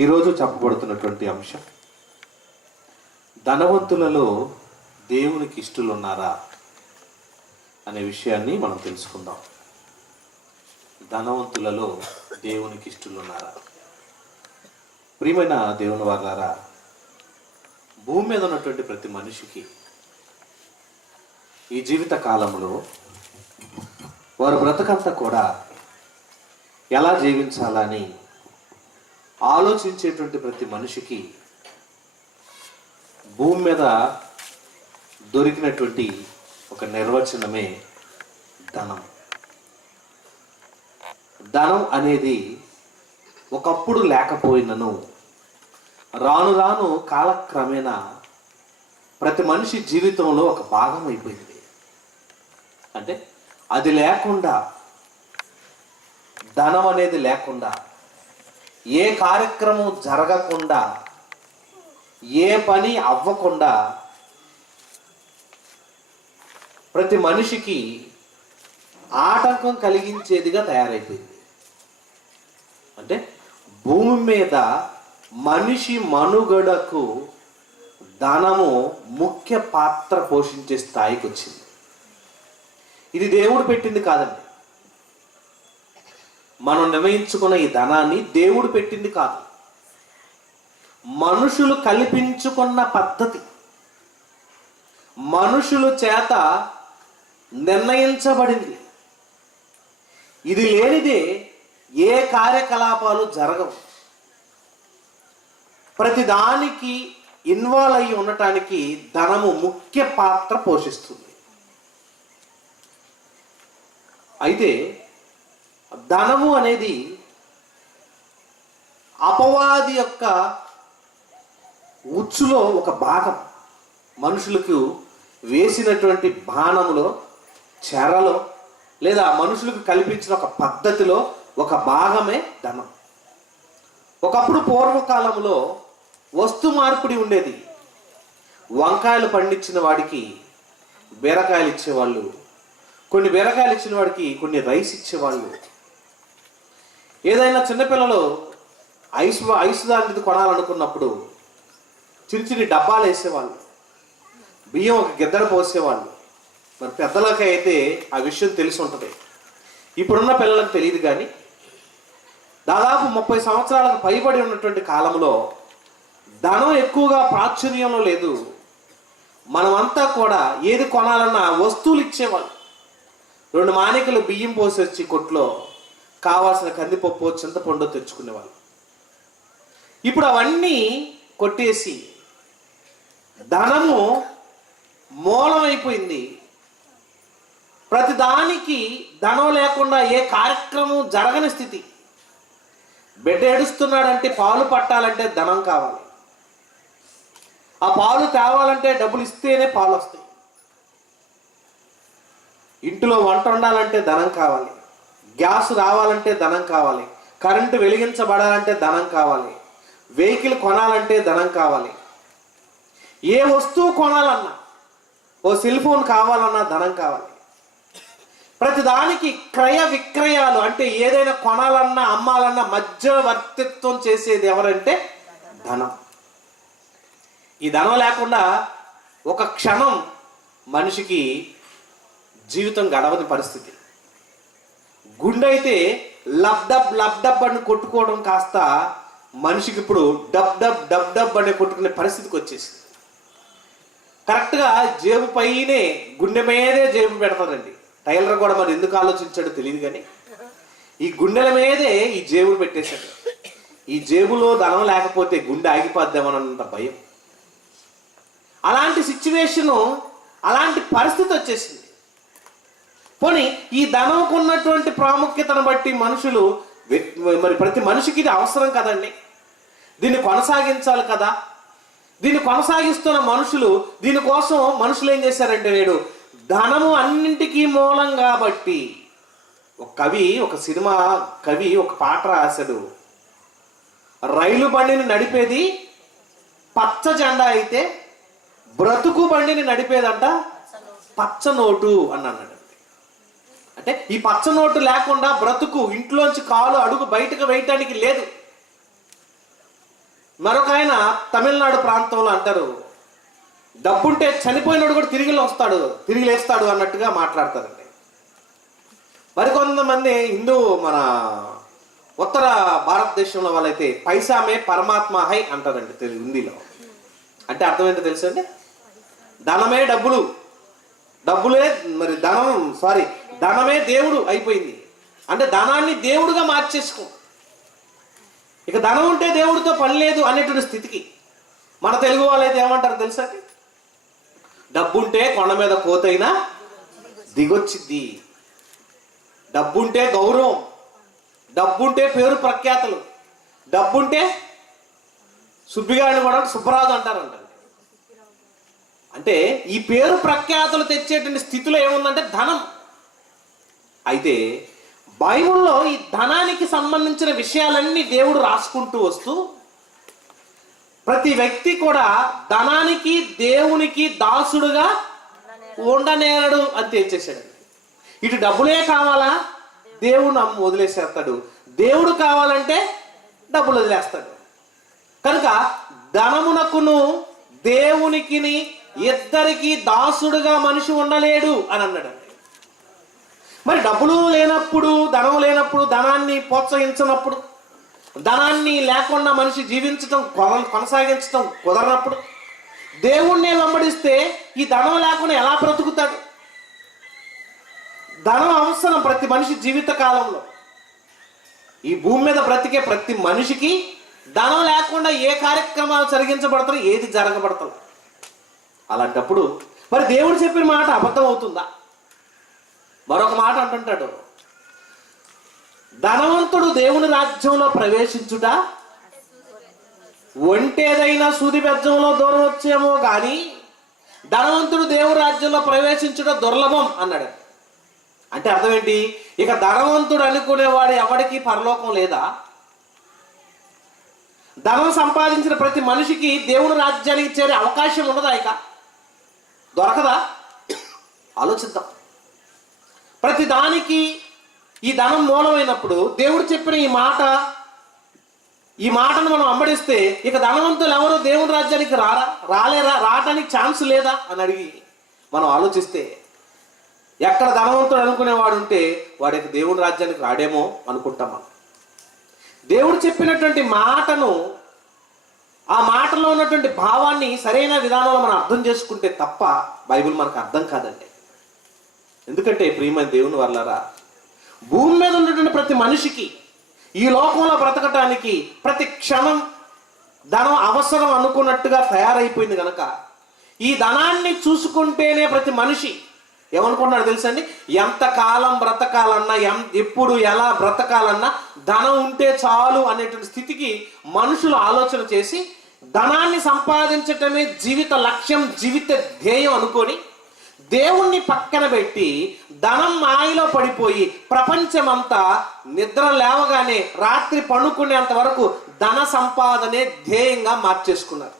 ఈరోజు చెప్పబడుతున్నటువంటి అంశం, ధనవంతులలో దేవునికి ఇష్టలు ఉన్నారా అనే విషయాన్ని మనం తెలుసుకుందాం. ధనవంతులలో దేవునికి ఇష్టలు ఉన్నారా? ప్రియమైన దేవుని వారలారా, భూమి మీద ఉన్నటువంటి ప్రతి మనిషికి ఈ జీవిత కాలంలో వారు బ్రతకంతా కూడా ఎలా జీవించాలని ఆలోచించేటువంటి ప్రతి మనిషికి భూమి మీద దొరికినటువంటి ఒక నిర్వచనమే ధనం. ధనం అనేది ఒకప్పుడు లేకపోయినను రాను రాను కాలక్రమేణా ప్రతి మనిషి జీవితంలో ఒక భాగం అయిపోయింది. అంటే అది లేకుండా, ధనం అనేది లేకుండా ఏ కార్యక్రమం జరగకుండా, ఏ పని అవ్వకుండా ప్రతి మనిషికి ఆటంకం కలిగించేదిగా తయారైపోయింది. అంటే భూమి మీద మనిషి మనుగడకు ధనము ముఖ్య పాత్ర పోషించే స్థాయికి వచ్చింది. ఇది దేవుడు పెట్టింది కాదండి. మనం నిర్ణయించుకున్న ఈ ధనాన్ని దేవుడు పెట్టింది కాదు, మనుషులు కల్పించుకున్న పద్ధతి, మనుషుల చేత నిర్ణయించబడింది. ఇది లేనిదే ఏ కార్యకలాపాలు జరగవు. ప్రతిదానికి ఇన్వాల్వ్ అయ్యి ఉండటానికి ధనము ముఖ్య పాత్ర పోషిస్తుంది. అయితే ధనము అనేది అపవాది యొక్క ఉచ్చులో ఒక భాగం. మనుషులకు వేసినటువంటి బాణములో, చెరలో, లేదా మనుషులకు కల్పించిన ఒక పద్ధతిలో ఒక భాగమే ధనం. ఒకప్పుడు పూర్వకాలంలో వస్తు మార్పిడి ఉండేది. వంకాయలు పండించిన వాడికి బీరకాయలు ఇచ్చేవాళ్ళు, కొన్ని బీరకాయలు ఇచ్చిన వాడికి కొన్ని రైస్ ఇచ్చేవాళ్ళు. ఏదైనా చిన్నపిల్లలు ఐస్ దానిది కొనాలనుకున్నప్పుడు చిన్న చిన్న డబ్బాలు వేసేవాళ్ళు, బియ్యం ఒక గిద్దర పోసేవాళ్ళు. మరి పెద్దలకి అయితే ఆ విషయం తెలిసి ఉంటుంది, ఇప్పుడున్న పిల్లలకు తెలియదు. కానీ దాదాపు 30 సంవత్సరాలకు పైబడి ఉన్నటువంటి కాలంలో ధనం ఎక్కువగా ప్రాచుర్యంలో లేదు. మనమంతా కూడా ఏది కొనాలన్నా వస్తువులు ఇచ్చేవాళ్ళు. 2 మానికలు బియ్యం పోసొచ్చి కొట్లో కావాల్సిన కందిపప్పు, చింతపండు తెచ్చుకునేవాళ్ళు. ఇప్పుడు అవన్నీ కొట్టేసి ధనము మూలమైపోయింది. ప్రతిదానికి ధనం లేకుండా ఏ కార్యక్రమం జరగని స్థితి. బిడ్డ ఏడుస్తున్నాడంటే పాలు పట్టాలంటే ధనం కావాలి. ఆ పాలు తేవాలంటే డబ్బులు ఇస్తేనే పాలు వస్తాయి. ఇంటిలో వంట వండాలంటే ధనం కావాలి, గ్యాస్ రావాలంటే ధనం కావాలి, కరెంటు వెలిగించబడాలంటే ధనం కావాలి, వెహికల్ కొనాలంటే ధనం కావాలి, ఏ వస్తువు కొనాలన్నా, ఓ సెల్ ఫోన్ కావాలన్నా ధనం కావాలి. ప్రతిదానికి క్రయ విక్రయాలు, అంటే ఏదైనా కొనాలన్నా అమ్మాలన్నా మధ్యవర్తిత్వం చేసేది ఎవరంటే ధనం. ఈ ధనం లేకుండా ఒక క్షణం మనిషికి జీవితం గడవని పరిస్థితి. గుండె అయితే లబ్డబ్ లబ్డబ్ అని కొట్టుకోవడం కాస్త మనిషికి ఇప్పుడు డబ్ డబ్ డబ్ డబ్ అని కొట్టుకునే పరిస్థితికి వచ్చేసింది. కరెక్ట్గా జేబు పైనే, గుండె మీదే జేబు పెడతారండి. టైలర్ కూడా మరి ఎందుకు ఆలోచించాడో తెలియదు, కానీ ఈ గుండెల మీదే ఈ జేబులు పెట్టేశాడు. ఈ జేబులో ధనం లేకపోతే గుండె ఆగిపోద్దామన్నంత భయం. అలాంటి సిచ్యువేషను, అలాంటి పరిస్థితి వచ్చేసింది. పోనీ ఈ ధనంకు ఉన్నటువంటి ప్రాముఖ్యతను బట్టి మనుషులు, మరి ప్రతి మనిషికి ఇది అవసరం కదండి, దీన్ని కొనసాగించాలి కదా. దీన్ని కొనసాగిస్తున్న మనుషులు, దీనికోసం మనుషులు ఏం చేశారంటే, నేడు ధనము అన్నింటికీ మూలం కాబట్టి ఒక కవి, ఒక సినిమా కవి ఒక పాట రాశాడు. రైలు బండిని నడిపేది పచ్చ జెండా అయితే బ్రతుకు బండిని నడిపేదంట పచ్చ నోటు అని అన్నాడు. అంటే ఈ పచ్చ నోటు లేకుండా బ్రతుకు, ఇంట్లోంచి కాలు అడుగు బయటకు వేయటానికి లేదు. మరొక ఆయన తమిళనాడు ప్రాంతంలో అంటారు, డబ్బుంటే చనిపోయినోడు కూడా తిరిగి లేస్తాడు అన్నట్టుగా మాట్లాడతారండి. మరికొంతమంది మన ఉత్తర భారతదేశంలో వాళ్ళైతే పైసామే పరమాత్మ హై అంటారండి తెలుగు హిందీలో. అంటే అర్థం ఏంటో తెలుసండి, ధనమే డబ్బులే మరి ధనమే దేవుడు అయిపోయింది. అంటే ధనాన్ని దేవుడుగా మార్చేసుకో, ఇక ధనం ఉంటే దేవుడితో పని లేదు అనేటువంటి స్థితికి. మన తెలుగు వాళ్ళైతే ఏమంటారు తెలుసా, డబ్బుంటే కొండ మీద కోతైనా దిగొచ్చిద్ది, డబ్బుంటే గౌరవం, డబ్బుంటే పేరు ప్రఖ్యాతలు, డబ్బుంటే సుబ్బిగాడిని కూడా సుబ్బరాజు అంటారంట. అంటే ఈ పేరు ప్రఖ్యాతలు తెచ్చేటువంటి స్థితిలో ఏముందంటే ధనం. అయితే బైబిల్లో ఈ ధనానికి సంబంధించిన విషయాలన్నీ దేవుడు రాసుకుంటూ వస్తూ ప్రతి వ్యక్తి కూడా ధనానికి దేవునికి దాసుడుగా ఉండనేరడు అని తేల్చేశాడు. ఇటు డబ్బులే కావాలా, దేవుడు వదిలేసేస్తాడు, దేవుడు కావాలంటే డబ్బులు వదిలేస్తాడు. కనుక ధనమునకును దేవునికి ఇద్దరికి దాసుడుగా మనిషి ఉండలేడు అని అన్నాడు. మరి డబ్బులు లేనప్పుడు, ధనం లేనప్పుడు, ధనాన్ని ప్రోత్సహించినప్పుడు, ధనాన్ని లేకుండా మనిషి జీవించడం కొనసాగించడం కుదరనప్పుడు, దేవుణ్ణి వెంబడిస్తే ఈ ధనం లేకుండా ఎలా బ్రతుకుతాడు? ధనం అవసరం ప్రతి మనిషి జీవిత కాలంలో. ఈ భూమి మీద బ్రతికే ప్రతి మనిషికి ధనం లేకుండా ఏ కార్యక్రమాలు జరిగించబడతారు, ఏది జరగబడతారు. అలాంటప్పుడు మరి దేవుడు చెప్పిన మాట అబద్ధం అవుతుందా? మరొక మాట అంటుంటాడు, ధనవంతుడు దేవుని రాజ్యంలో ప్రవేశించుట ఒంటేదైనా సూది బెజ్జంలో దూరం వచ్చేమో కానీ ధనవంతుడు దేవుని రాజ్యంలో ప్రవేశించుట దుర్లభం అన్నాడు. అంటే అర్థం ఏంటి? ఇక ధనవంతుడు అనుకునేవాడు ఎవడికి పరలోకం లేదా? ధనం సంపాదించిన ప్రతి మనిషికి దేవుని రాజ్యానికి చేరే అవకాశం ఉండదా? ఇక దొరకదా? ఆలోచిద్దాం. ప్రతి దానికి ఈ ధనం మూలమైనప్పుడు దేవుడు చెప్పిన ఈ మాటను మనం అమ్మడిస్తే ఇక ధనవంతులు ఎవరు దేవుని రాజ్యానికి రావటానికి ఛాన్స్ లేదా అని అడిగి మనం ఆలోచిస్తే ఎక్కడ ధనవంతుడు అనుకునేవాడు ఉంటే వాడికి దేవుని రాజ్యానికి రాడేమో అనుకుంటాం. మనం దేవుడు చెప్పినటువంటి మాటను, ఆ మాటలో ఉన్నటువంటి భావాన్ని సరైన విధానంలో మనం అర్థం చేసుకుంటే తప్ప బైబిల్ మనకు అర్థం కాదండి. ఎందుకంటే ప్రియమైన దేవుని వల్లరా, భూమి మీద ఉన్నటువంటి ప్రతి మనిషికి ఈ లోకంలో బ్రతకటానికి ప్రతి క్షణం ధనం అవసరం అనుకున్నట్టుగా తయారైపోయింది కనుక ఈ ధనాన్ని చూసుకుంటేనే ప్రతి మనిషి ఏమనుకుంటున్నాడు తెలుసండి, ఎంతకాలం బ్రతకాలన్నా, ఎప్పుడు ఎలా బ్రతకాలన్నా ధనం ఉంటే చాలు అనేటువంటి స్థితికి మనుషులు ఆలోచన చేసి ధనాన్ని సంపాదించటమే జీవిత లక్ష్యం, జీవిత ధ్యేయం అనుకొని దేవుణ్ణి పక్కన పెట్టి ధనం మాయలో పడిపోయి ప్రపంచమంతా నిద్ర లేవగానే రాత్రి పడుకునేంత వరకు ధన సంపాదనే ధ్యేయంగా మార్చేసుకున్నారు.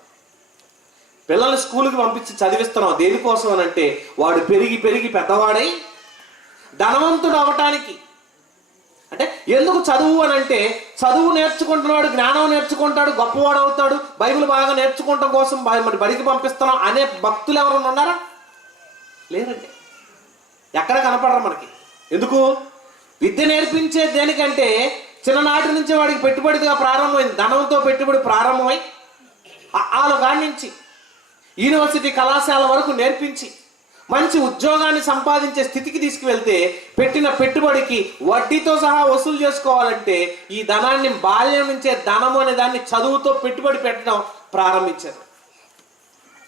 పిల్లల్ని స్కూల్కి పంపించి చదివిస్తున్నాం దేనికోసం అని అంటే వాడు పెరిగి పెద్దవాడై ధనవంతుడు అవటానికి. అంటే ఎందుకు చదువు అని అంటే చదువు నేర్చుకుంటున్నాడు, జ్ఞానం నేర్చుకుంటాడు, గొప్పవాడు అవుతాడు, బైబిల్ బాగా నేర్చుకోవటం కోసం మరి బడికి పంపిస్తున్నాం అనే భక్తులు ఎవరైనా ఉన్నారా? లేరండి, ఎక్కడ కనపడరు మనకి. ఎందుకు? విద్య నేర్పించే దేనికంటే చిన్ననాటి నుంచి వాడికి పెట్టుబడిగా ప్రారంభమైంది, ధనంతో పెట్టుబడి ప్రారంభమై వాళ్ళ కాడి నుంచి యూనివర్సిటీ కళాశాల వరకు నేర్పించి మంచి ఉద్యోగాన్ని సంపాదించే స్థితికి తీసుకువెళ్తే పెట్టిన పెట్టుబడికి వడ్డీతో సహా వసూలు చేసుకోవాలంటే ఈ ధనాన్ని బాల్యం నుంచే ధనము అనే దాన్ని చదువుతో పెట్టుబడి పెట్టడం ప్రారంభించారు.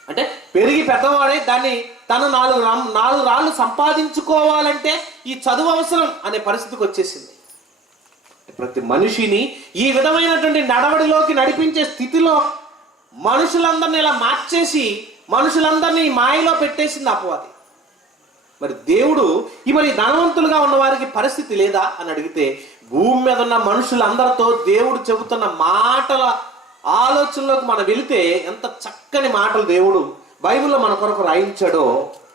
అంటే పెరిగి పెద్దవాడే దాన్ని తను నాలుగు రాళ్ళు సంపాదించుకోవాలంటే ఈ చదువు అవసరం అనే పరిస్థితికి వచ్చేసింది. ప్రతి మనిషిని ఈ విధమైనటువంటి నడవడిలోకి నడిపించే స్థితిలో మనుషులందరినీ ఇలా మార్చేసి మనుషులందరినీ మాయలో పెట్టేసింది అపవాది. మరి దేవుడు మరి ధనవంతులుగా ఉన్న వారికి పరిస్థితి లేదా అని అడిగితే భూమి మీద ఉన్న మనుషులందరితో దేవుడు చెబుతున్న మాటల ఆలోచనలోకి మనం వెళితే ఎంత చక్కని మాటలు దేవుడు బైబిల్లో మన కొరకు రాయించాడో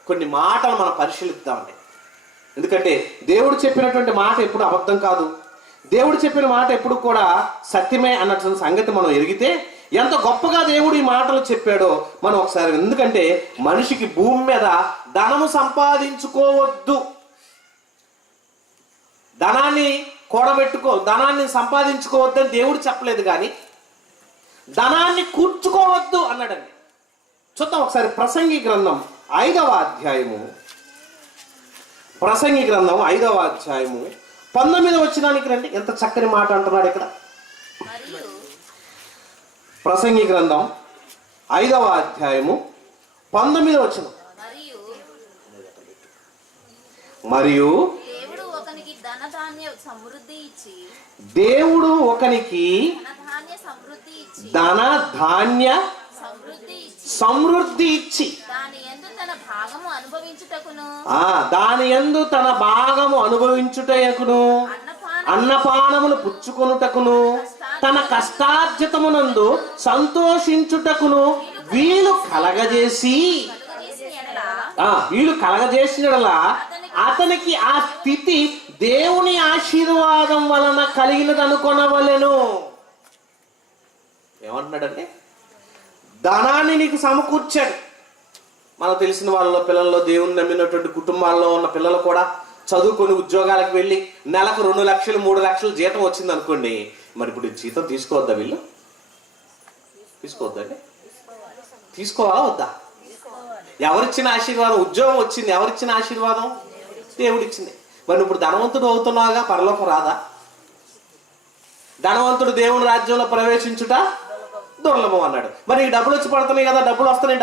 కొన్ని మాటలు మనం పరిశీలిద్దామండి. ఎందుకంటే దేవుడు చెప్పినటువంటి మాట ఎప్పుడు అబద్ధం కాదు, దేవుడు చెప్పిన మాట ఎప్పుడు కూడా సత్యమే అన్నటువంటి సంగతి మనం ఎరిగితే ఎంత గొప్పగా దేవుడు ఈ మాటలు చెప్పాడో మనం ఒకసారి, ఎందుకంటే మనిషికి భూమి మీద ధనము సంపాదించుకోవద్దు, ధనాన్ని సంపాదించుకోవద్దని దేవుడు చెప్పలేదు, కానీ ధనాన్ని కూర్చుకోవద్దు అన్నాడండి. చూద్దాం ఒకసారి ప్రసంగి గ్రంథం 5వ అధ్యాయము, ప్రసంగి గ్రంథం 5వ అధ్యాయము 19వ వచనానికి రండి. ఎంత చక్కని మాట అంటున్నాడు ఇక్కడ. ప్రసంగి గ్రంథం 5వ అధ్యాయము 19వ వచనం. మరియు దేవుడు ఒకనికి ధన ధాన్య సమృద్ధి ఇచ్చి దాని యందు తన భాగము అనుభవించుటకును అన్నపానములు పుచ్చుకొనుటకును తన కష్టార్జితమునందు సంతోషించుటకును వీలు కలగజేసినలా అతనికి ఆ స్థితి దేవుని ఆశీర్వాదం వలన కలిగినదనుకొనవలెను. ఏమంటున్నాడంటే, ధనాన్ని నీకు సమకూర్చాడు. మనకు తెలిసిన వాళ్ళలో పిల్లల్లో, దేవుని నమ్మినటువంటి కుటుంబాల్లో ఉన్న పిల్లలు కూడా చదువుకొని ఉద్యోగాలకు వెళ్ళి నెలకు 2 లక్షలు 3 లక్షలు జీతం వచ్చింది అనుకోండి, మరి ఇప్పుడు జీతం తీసుకోవద్దా? వీళ్ళు తీసుకోవద్దండి? తీసుకోవాలా వద్దా? ఎవరిచ్చిన ఆశీర్వాదం? ఉద్యోగం వచ్చింది, ఎవరిచ్చిన ఆశీర్వాదం? దేవుడిచ్చింది. మరి ఇప్పుడు ధనవంతుడు అవుతున్నావుగా, పరలోకం రాదా? ధనవంతుడు దేవుని రాజ్యంలో ప్రవేశించుట దుర్లభం అన్నాడు. మరి ఈ డబ్బులు వచ్చి పడుతున్నాయి కదా, డబ్బులు వస్తున్నాయి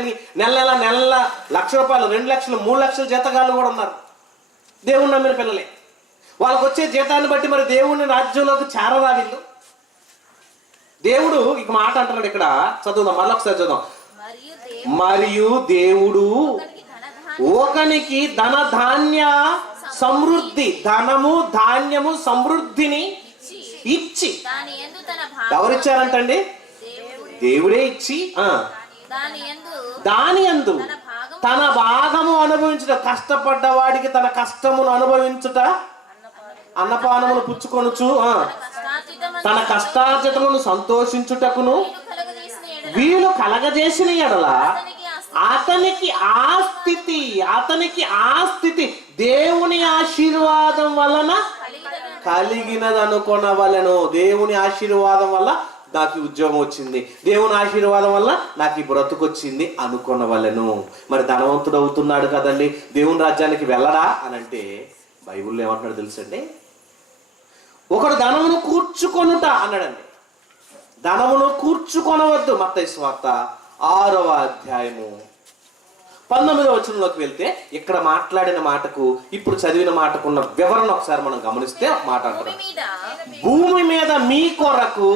అని నెల ₹1,00,000, ₹2 లక్షలు, 3 లక్షల జీతగాళ్ళు కూడా ఉన్నారు, దేవుని నమ్మిన పిల్లలే. వాళ్ళకు వచ్చే జీతాన్ని బట్టి మరి దేవుని రాజ్యంలోకి చేరరా వీళ్ళు? దేవుడు ఇక మాట అంటున్నాడు ఇక్కడ, చదువుదాం, మళ్ళీ ఒకసారి చదువుదాం. మరియు దేవుడు ఒకనికి ధన ధాన్య సమృద్ధి, ధనము ధాన్యము సమృద్ధిని ఇచ్చి, ఎవరిచ్చారంటండి? దేవుడే ఇచ్చి దాని యందు తన భాగము అనుభవించుట, కష్టపడ్డ వాడికి తన కష్టమును అనుభవించుట, అన్నపానములు పుచ్చుకొనుచు తన కష్టార్జితమును సంతోషించుటకును వీలు కలగజేసిన ఎడల అతనికి ఆ స్థితి దేవుని ఆశీర్వాదం వలన కలిగినదనుకొనవలెను. దేవుని ఆశీర్వాదం వల్ల నాకు ఉద్యోగం వచ్చింది, దేవుని ఆశీర్వాదం వల్ల నాకు ఈ బ్రతుకొచ్చింది అనుకొనవలెను. మరి ధనవంతుడు అవుతున్నాడు కదండి, దేవుని రాజ్యానికి వెళ్ళడా అని అంటే బైబిల్లో ఏమంటున్నాడు తెలుసండి? ఒకడు ధనమును కూర్చుకొనుట అన్నాడండి. ధనమును కూర్చుకొనవద్దు. మత్తయి సువార్త 6వ అధ్యాయము 19వ వచనంలోకి వెళ్తే ఇక్కడ మాట్లాడిన మాటకు ఇప్పుడు చదివిన మాటకున్న వివరణ ఒకసారి మనం గమనిస్తే మాట అంటారు, భూమి మీద మీ కొరకు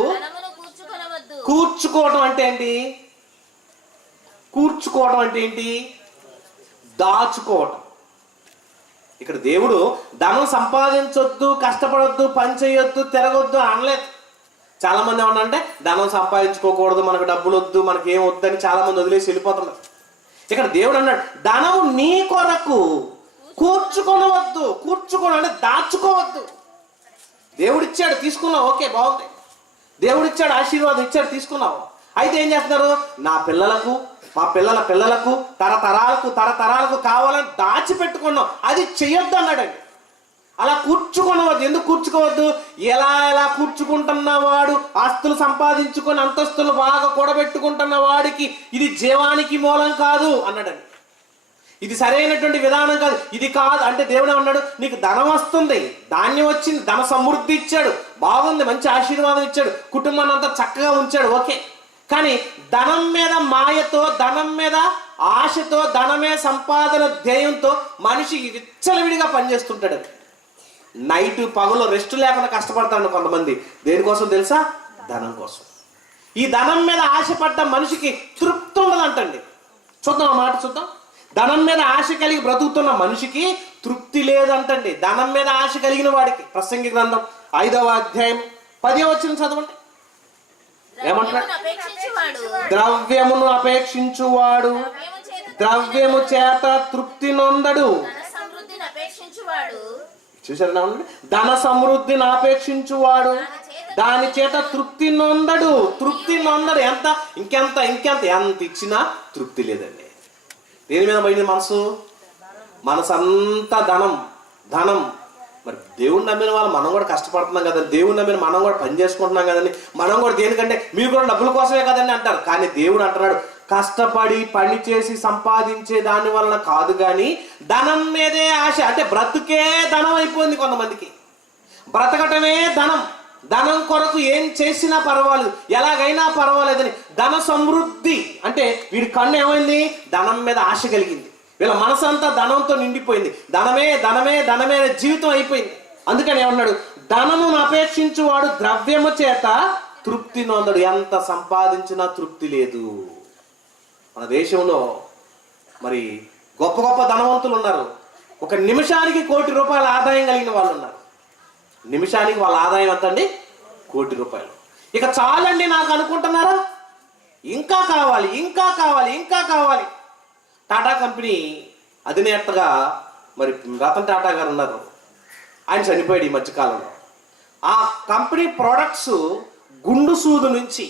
కూర్చుకోవడం అంటే ఏంటి? కూర్చుకోవడం అంటే ఏంటి? దాచుకోవటం. ఇక్కడ దేవుడు ధనం సంపాదించొద్దు, కష్టపడొద్దు, పని చేయొద్దు, తిరగొద్దు అనలేదు. చాలా మంది ఏమన్నారంటే ధనం సంపాదించుకోకూడదు, మనకు డబ్బులు వద్దు, మనకి ఏం వద్దని చాలా మంది వదిలేసి వెళ్ళిపోతున్నారు. ఇక్కడ దేవుడు అన్నాడు, ధనం నీ కొరకు కూర్చుకొనవద్దు. అంటే దాచుకోవద్దు. దేవుడిచ్చాడు, తీసుకున్నావు, ఓకే బాగుంది. దేవుడిచ్చాడు, ఆశీర్వాదం ఇచ్చాడు, తీసుకున్నావు. అయితే ఏం చేస్తున్నారు? నా పిల్లలకు, మా పిల్లల పిల్లలకు, తరతరాలకు కావాలని దాచిపెట్టుకున్నాం, అది చెయ్యొద్దు అన్నాడండి. అలా కూర్చుకొనవద్దు. ఎందుకు కూర్చుకోవద్దు? ఎలా కూర్చుకుంటున్న వాడు, ఆస్తులు సంపాదించుకొని అంతస్తులు బాగా కూడబెట్టుకుంటున్న వాడికి ఇది జీవానికి మూలం కాదు అన్నాడండి. ఇది సరైనటువంటి విధానం కాదు, ఇది కాదు అంటే దేవుడు అన్నాడు, నీకు ధనం వస్తుంది, ధాన్యం వచ్చింది, ధన సమృద్ధి ఇచ్చాడు, బాగుంది, మంచి ఆశీర్వాదం ఇచ్చాడు, కుటుంబాన్ని అంతా చక్కగా ఉంచాడు, ఓకే. కానీ ధనం మీద మాయతో, ధనం మీద ఆశతో, ధనమే సంపాదన ధ్యేయంతో మనిషి విచ్చలవిడిగా పనిచేస్తుంటాడు. నైట్ పగలు రెస్ట్ లేకుండా కష్టపడతాడు కొంతమంది. దేనికోసం తెలుసా? ధనం కోసం. ఈ ధనం మీద ఆశపడ్డ మనిషికి తృప్తి ఉండదంటండి. చూద్దాం ఆ మాట చూద్దాం. ధనం మీద ఆశ కలిగి బ్రతుకుతున్న మనిషికి తృప్తి లేదంటండి. ధనం మీద ఆశ కలిగిన వాడికి. ప్రసంగి గ్రంథం 5వ అధ్యాయం 10వ వచనం చదవండి. ఏమంటున్నాడు? ద్రవ్యమును అపేక్షించువాడు ద్రవ్యము చేత తృప్తి నొందడు. చూసారా? ధన సమృద్ధిని అపేక్షించువాడు దాని చేత తృప్తి నొందడు. నొందడు. ఎంత ఇంకెంత ఇంకెంత ఎంత ఇచ్చినా తృప్తి లేదండి. దేని మీద పోయింది మనసు? మనసు అంతా ధనం ధనం. మరి దేవుణ్ణి నమ్మిన వాళ్ళు మనం కూడా కష్టపడుతున్నాం కదండి, దేవుణ్ణి నమ్మిన మనం కూడా పని చేసుకుంటున్నాం కదండి, మనం కూడా దేనికంటే మీరు కూడా డబ్బుల కోసమే కదండి అంటారు. కానీ దేవుడు అంటున్నాడు, కష్టపడి పని చేసి సంపాదించే దాని వలన కాదు, కానీ ధనం మీదే ఆశ. అంటే బ్రతుకే ధనం అయిపోయింది కొంతమందికి. బ్రతకటమే ధనం. ధనం కొరకు ఏం చేసినా పర్వాలేదు, ఎలాగైనా పర్వాలేదని ధన సమృద్ధి. అంటే వీడి కన్ను ఏమైంది? ధనం మీద ఆశ కలిగింది. వీళ్ళ మనసు అంతా ధనంతో నిండిపోయింది. ధనమే ధనమే ధనమే అనే జీవితం అయిపోయింది. అందుకని ఏమన్నాడు? ధనమును అపేక్షించువాడు ద్రవ్యము చేత తృప్తి నొందడు. ఎంత సంపాదించినా తృప్తి లేదు. మన దేశంలో మరి గొప్ప గొప్ప ధనవంతులు ఉన్నారు. ఒక నిమిషానికి ₹1,00,00,000 ఆదాయం కలిగిన వాళ్ళు ఉన్నారు. నిమిషానికి వాళ్ళ ఆదాయం ఎంత అండి? ₹1,00,00,000. ఇక చాలండి నాకు అనుకుంటున్నారా? ఇంకా కావాలి, ఇంకా కావాలి, ఇంకా కావాలి. టాటా కంపెనీ అధినేతగా మరి రతన్ టాటా గారు ఉన్నారు. ఆయన చనిపోయాడు ఈ మధ్యకాలంలో. ఆ కంపెనీ ప్రొడక్ట్స్ గుండు సూదు నుంచి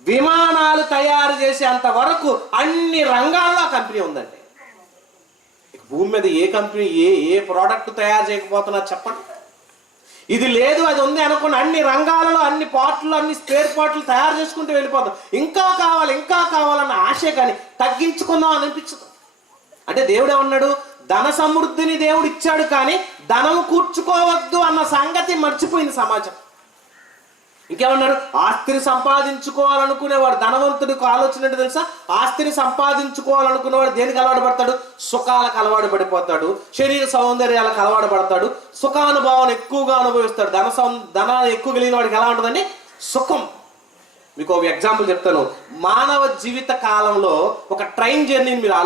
విమానాలు తయారు చేసేంత వరకు అన్ని రంగాల్లో ఆ కంపెనీ ఉందండి. భూమి మీద ఏ కంపెనీ ఏ ప్రోడక్ట్ తయారు చేయకపోతున్నారు చెప్పండి? ఇది లేదు అది ఉంది అనుకున్న అన్ని రంగాలలో అన్ని పార్ట్లు అన్ని స్పేర్ పార్ట్లు తయారు చేసుకుంటూ వెళ్ళిపోతాం. ఇంకా కావాలి, ఇంకా కావాలన్న ఆశే, కానీ తగ్గించుకుందాం అనిపించదు. అంటే దేవుడు ఏమన్నాడు? ధన సమృద్ధిని దేవుడు ఇచ్చాడు, కానీ ధనం కూర్చుకోవద్దు అన్న సంగతి మర్చిపోయింది సమాజం. ఇంకేమన్నాడు? ఆస్తిని సంపాదించుకోవాలనుకునేవాడు ధనవంతుడికి ఆలోచన ఏంటో తెలుసా? ఆస్తిని సంపాదించుకోవాలనుకునేవాడు దేనికి అలవాటు పడతాడు? సుఖాలకు అలవాటు పడిపోతాడు, శరీర సౌందర్యాలకు అలవాటు పడతాడు, సుఖానుభవాన్ని ఎక్కువగా అనుభవిస్తాడు. ధనాన్ని ఎక్కువ కలిగిన వాడికి ఎలా ఉంటుందండి? సుఖం. మీకు ఒక ఎగ్జాంపుల్ చెప్తాను. మానవ జీవిత కాలంలో ఒక ట్రైన్ జర్నీని మీరు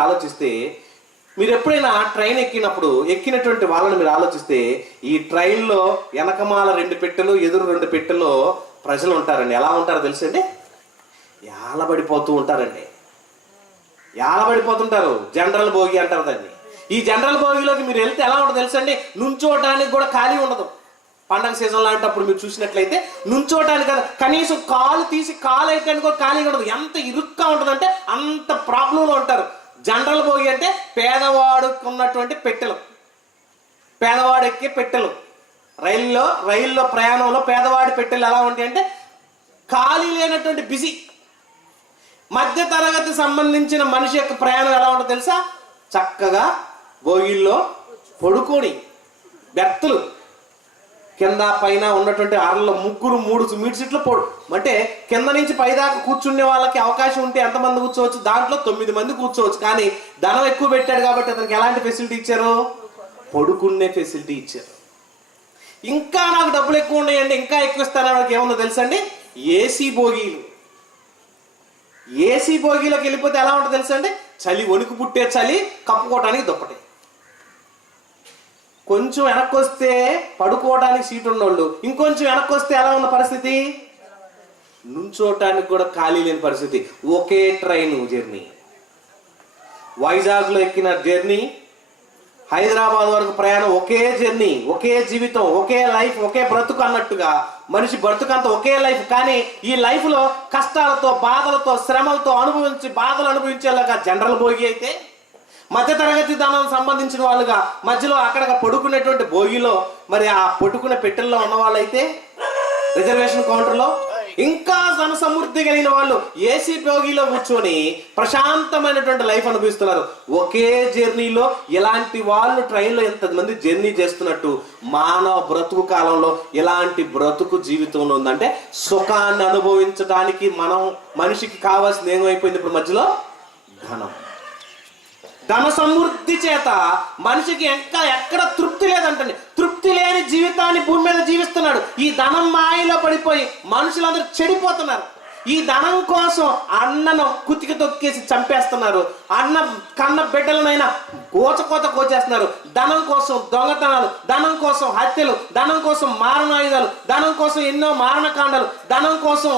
ఆలోచిస్తే, మీరు ఎప్పుడైనా ట్రైన్ ఎక్కినటువంటి వాళ్ళని మీరు ఆలోచిస్తే, ఈ ట్రైన్లో వెనకమాల 2 పెట్టెలు ఎదురు 2 పెట్టెల్లో ప్రజలు ఉంటారండి. ఎలా ఉంటారో తెలుసండి? యాలబడిపోతూ ఉంటారండి. యాలబడిపోతుంటారు. జనరల్ బోగి అంటారు దాన్ని. ఈ జనరల్ బోగిలోకి మీరు వెళ్తే ఎలా ఉంటుంది తెలుసండి? నుంచోటానికి కూడా ఖాళీ ఉండదు. పండగ సీజన్ లాంటప్పుడు మీరు చూసినట్లయితే నుంచోటానికి కదా, కనీసం కాలు తీసి కాలు అయితే కూడా ఖాళీ ఉండదు. ఎంత ఇరుక్గా ఉంటుందంటే అంత ప్రాబ్లంలో ఉంటారు. జనరల్ బోగి అంటే పేదవాడుకు ఉన్నటువంటి పెట్టెలు, పేదవాడు ఎక్కే పెట్టెలు. రైల్లో ప్రయాణంలో పేదవాడి పెట్టెలు ఎలా ఉంటాయి అంటే ఖాళీ లేనటువంటి బిజీ. మధ్య తరగతి సంబంధించిన మనిషి యొక్క ప్రయాణం ఎలా ఉంటుందో తెలుసా? చక్కగా బోగిల్లో పడుకొని బెర్తులు కింద పైన ఉన్నటువంటి అరలో 3 మీటర్ సీట్లు అంటే కింద నుంచి పైదాకా కూర్చునే వాళ్ళకి అవకాశం ఉంటే ఎంతమంది కూర్చోవచ్చు? దాంట్లో 9 మంది కూర్చోవచ్చు. కానీ ధనం ఎక్కువ పెట్టాడు కాబట్టి అతనికి ఎలాంటి ఫెసిలిటీ ఇచ్చారు? పడుకునే ఫెసిలిటీ ఇచ్చారు. ఇంకా నాకు డబ్బులు ఎక్కువ ఉన్నాయండి, ఇంకా ఎక్కువ ఇస్తాను వాళ్ళకి ఏముందో తెలుసండి? ఏసీ బోగీలు. ఏసీ బోగీలోకి వెళ్ళిపోతే ఎలా ఉంటుందో తెలుసండి? చలి, వణుకు పుట్టే చలి, కప్పుకోవడానికి దుప్పటి. కొంచెం వెనక్కి వస్తే పడుకోవడానికి సీటు ఉన్నోళ్ళు, ఇంకొంచెం వెనక్కి వస్తే ఎలా ఉన్న పరిస్థితి? నుంచోటానికి కూడా ఖాళీ లేని పరిస్థితి. ఒకే ట్రైన్ జర్నీ, వైజాగ్లో ఎక్కిన జర్నీ, హైదరాబాద్ వరకు ప్రయాణం, ఒకే జర్నీ, ఒకే జీవితం, ఒకే లైఫ్, ఒకే బ్రతుకు అన్నట్టుగా మనిషి బ్రతుకంతా ఒకే లైఫ్. కానీ ఈ లైఫ్లో కష్టాలతో, బాధలతో, శ్రమలతో బాధలు అనుభవించేలాగా జనరల్ బోగి అయితే, మధ్య తరగతి ధనం సంబంధించిన వాళ్ళుగా మధ్యలో అక్కడ పడుకునేటువంటి భోగిలో మరి ఆ పడుకునే పెట్టెల్లో ఉన్న వాళ్ళైతే రిజర్వేషన్ కౌంటర్లో, ఇంకా ధన సమృద్ధి కలిగిన వాళ్ళు ఏసీ భోగిలో కూర్చొని ప్రశాంతమైనటువంటి లైఫ్ అనుభవిస్తున్నారు. ఒకే జర్నీలో ఇలాంటి వాళ్ళు ట్రైన్లో ఎంతమంది జర్నీ చేస్తున్నట్టు మానవ బ్రతుకు కాలంలో ఇలాంటి బ్రతుకు జీవితంలో ఉందంటే సుఖాన్ని అనుభవించడానికి మనిషికి కావాల్సింది ఏమైపోయింది? ఇప్పుడు మధ్యలో ధన సమృద్ధి చేత మనిషికి ఇంకా ఎక్కడ తృప్తి లేదంటండి. తృప్తి లేని జీవితాన్ని భూమి మీద జీవిస్తున్నాడు. ఈ ధనం మాయలో పడిపోయి మనుషులందరూ చెడిపోతున్నారు. ఈ ధనం కోసం అన్నను కుతికి తొక్కేసి చంపేస్తున్నారు. అన్న కన్న బిడ్డలనైనా కోత కోచేస్తున్నారు. ధనం కోసం దొంగతనాలు, ధనం కోసం హత్యలు, ధనం కోసం మారణాయుధాలు, ధనం కోసం ఎన్నో మారణకాండాలు, ధనం కోసం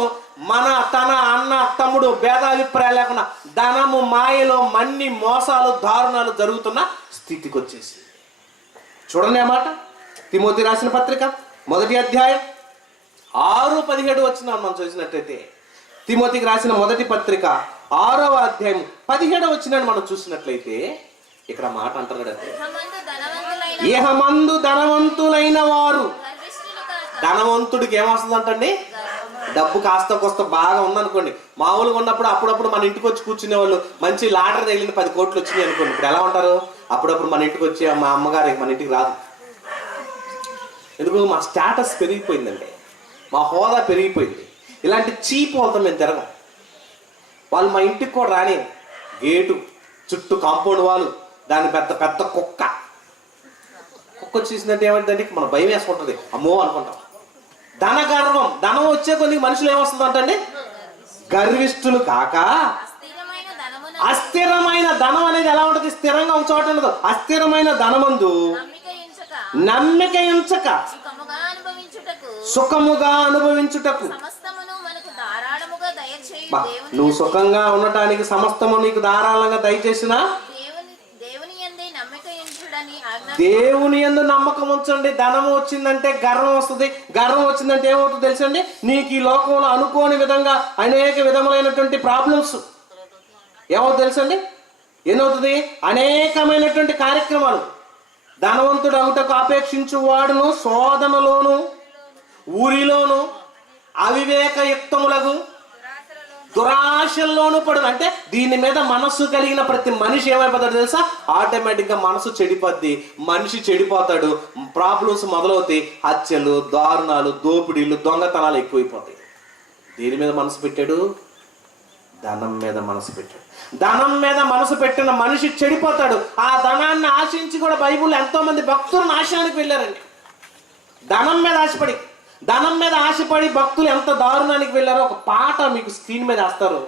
తన అన్న తమ్ముడు భేదాభిప్రాయాలు లేకుండా ధనము మాయలో మన్ని మోసాలు, దారుణాలు జరుగుతున్న స్థితికి వచ్చేసి చూడండి. ఆ మాట తిమోతి రాసిన పత్రిక 1వ అధ్యాయం 6:17 వచ్చిన మనం చూసినట్టయితే తిమోతికి రాసిన మొదటి పత్రిక 6వ అధ్యాయం 17 వచ్చిన మనం చూసినట్లయితే ఇక్కడ మాట అంటారు, ఇహమందు ధనవంతులైన వారు. ధనవంతుడికి ఏమొస్తుంది అంటండి? డబ్బు కాస్త కొస్త బాగా ఉందనుకోండి, మామూలుగా ఉన్నప్పుడు అప్పుడప్పుడు మన ఇంటికి వచ్చి కూర్చునే వాళ్ళు, మంచి లాటరీ తగిలిన 10 కోట్లు వచ్చినాయి అనుకోండి, ఇప్పుడు ఎలా ఉంటారు? అప్పుడప్పుడు మన ఇంటికి వచ్చి మా అమ్మగారు మన ఇంటికి రాదు. ఎందుకు? మా స్టేటస్ పెరిగిపోయిందండి, మా హోదా పెరిగిపోయింది. ఇలాంటి చీప్ వాళ్ళతో మేము తిరగం. వాళ్ళు మా ఇంటికి కూడా రాని, గేటు చుట్టూ కాంపౌండ్ వాళ్ళు, దాని పెద్ద పెద్ద కుక్క చూసినట్టు ఏమంటుందండి, మన భయం వేసుకుంటుంది, అమ్మో అనుకుంటాం. ధన గర్వం, ధనం వచ్చే కొన్ని మనుషులు ఏమొస్తుంది అంటండి? గర్విష్ఠులు కాక. అస్థిరమైన ధనం అనేది ఎలా ఉంటుంది? స్థిరంగా ఒక చోట ఉండదు. అస్థిరమైన ధనమందు నమ్మిక ఉంచక సుఖముగా అనుభవించుటకు. నువ్వు సుఖంగా ఉండటానికి సమస్తము నీకు ధారాళంగా దయచేసిన దేవుని యందు నమ్మకం ఉంచండి. ధనము వచ్చిందంటే గర్వం వస్తుంది. గర్వం వచ్చిందంటే ఏమవుతుంది తెలుసండి? నీకు ఈ లోకంలో అనుకోని విధంగా అనేక విధములైనటువంటి ప్రాబ్లమ్స్ ఏమవుతుంది తెలుసండి? ఏమవుతుంది? అనేకమైనటువంటి కార్యక్రమాలు. ధనవంతుడు అవుటకు అపేక్షించు వాడును శోధనలోను ఊరిలోను అవివేకయుక్తములకు దురాశల్లోనూ పడు. అంటే దీని మీద మనస్సు కలిగిన ప్రతి మనిషి ఏమైపోతాడు తెలుసా? ఆటోమేటిక్గా మనసు చెడిపోద్ది, మనిషి చెడిపోతాడు, ప్రాబ్లమ్స్ మొదలవుతాయి, హత్యలు, దారుణాలు, దోపిడీలు, దొంగతనాలు ఎక్కువైపోతాయి. దేని మీద మనసు పెట్టాడు? ధనం మీద మనసు పెట్టాడు. ధనం మీద మనసు పెట్టిన మనిషి చెడిపోతాడు. ఆ ధనాన్ని ఆశించి కూడా బైబిల్లో ఎంతో మంది భక్తులు నాశనానికి వెళ్ళారండి. ధనం మీద ఆశపడి భక్తులు ఎంత దారుణానికి వెళ్ళారో ఒక పాట మీకు స్క్రీన్ మీద వేస్తారు.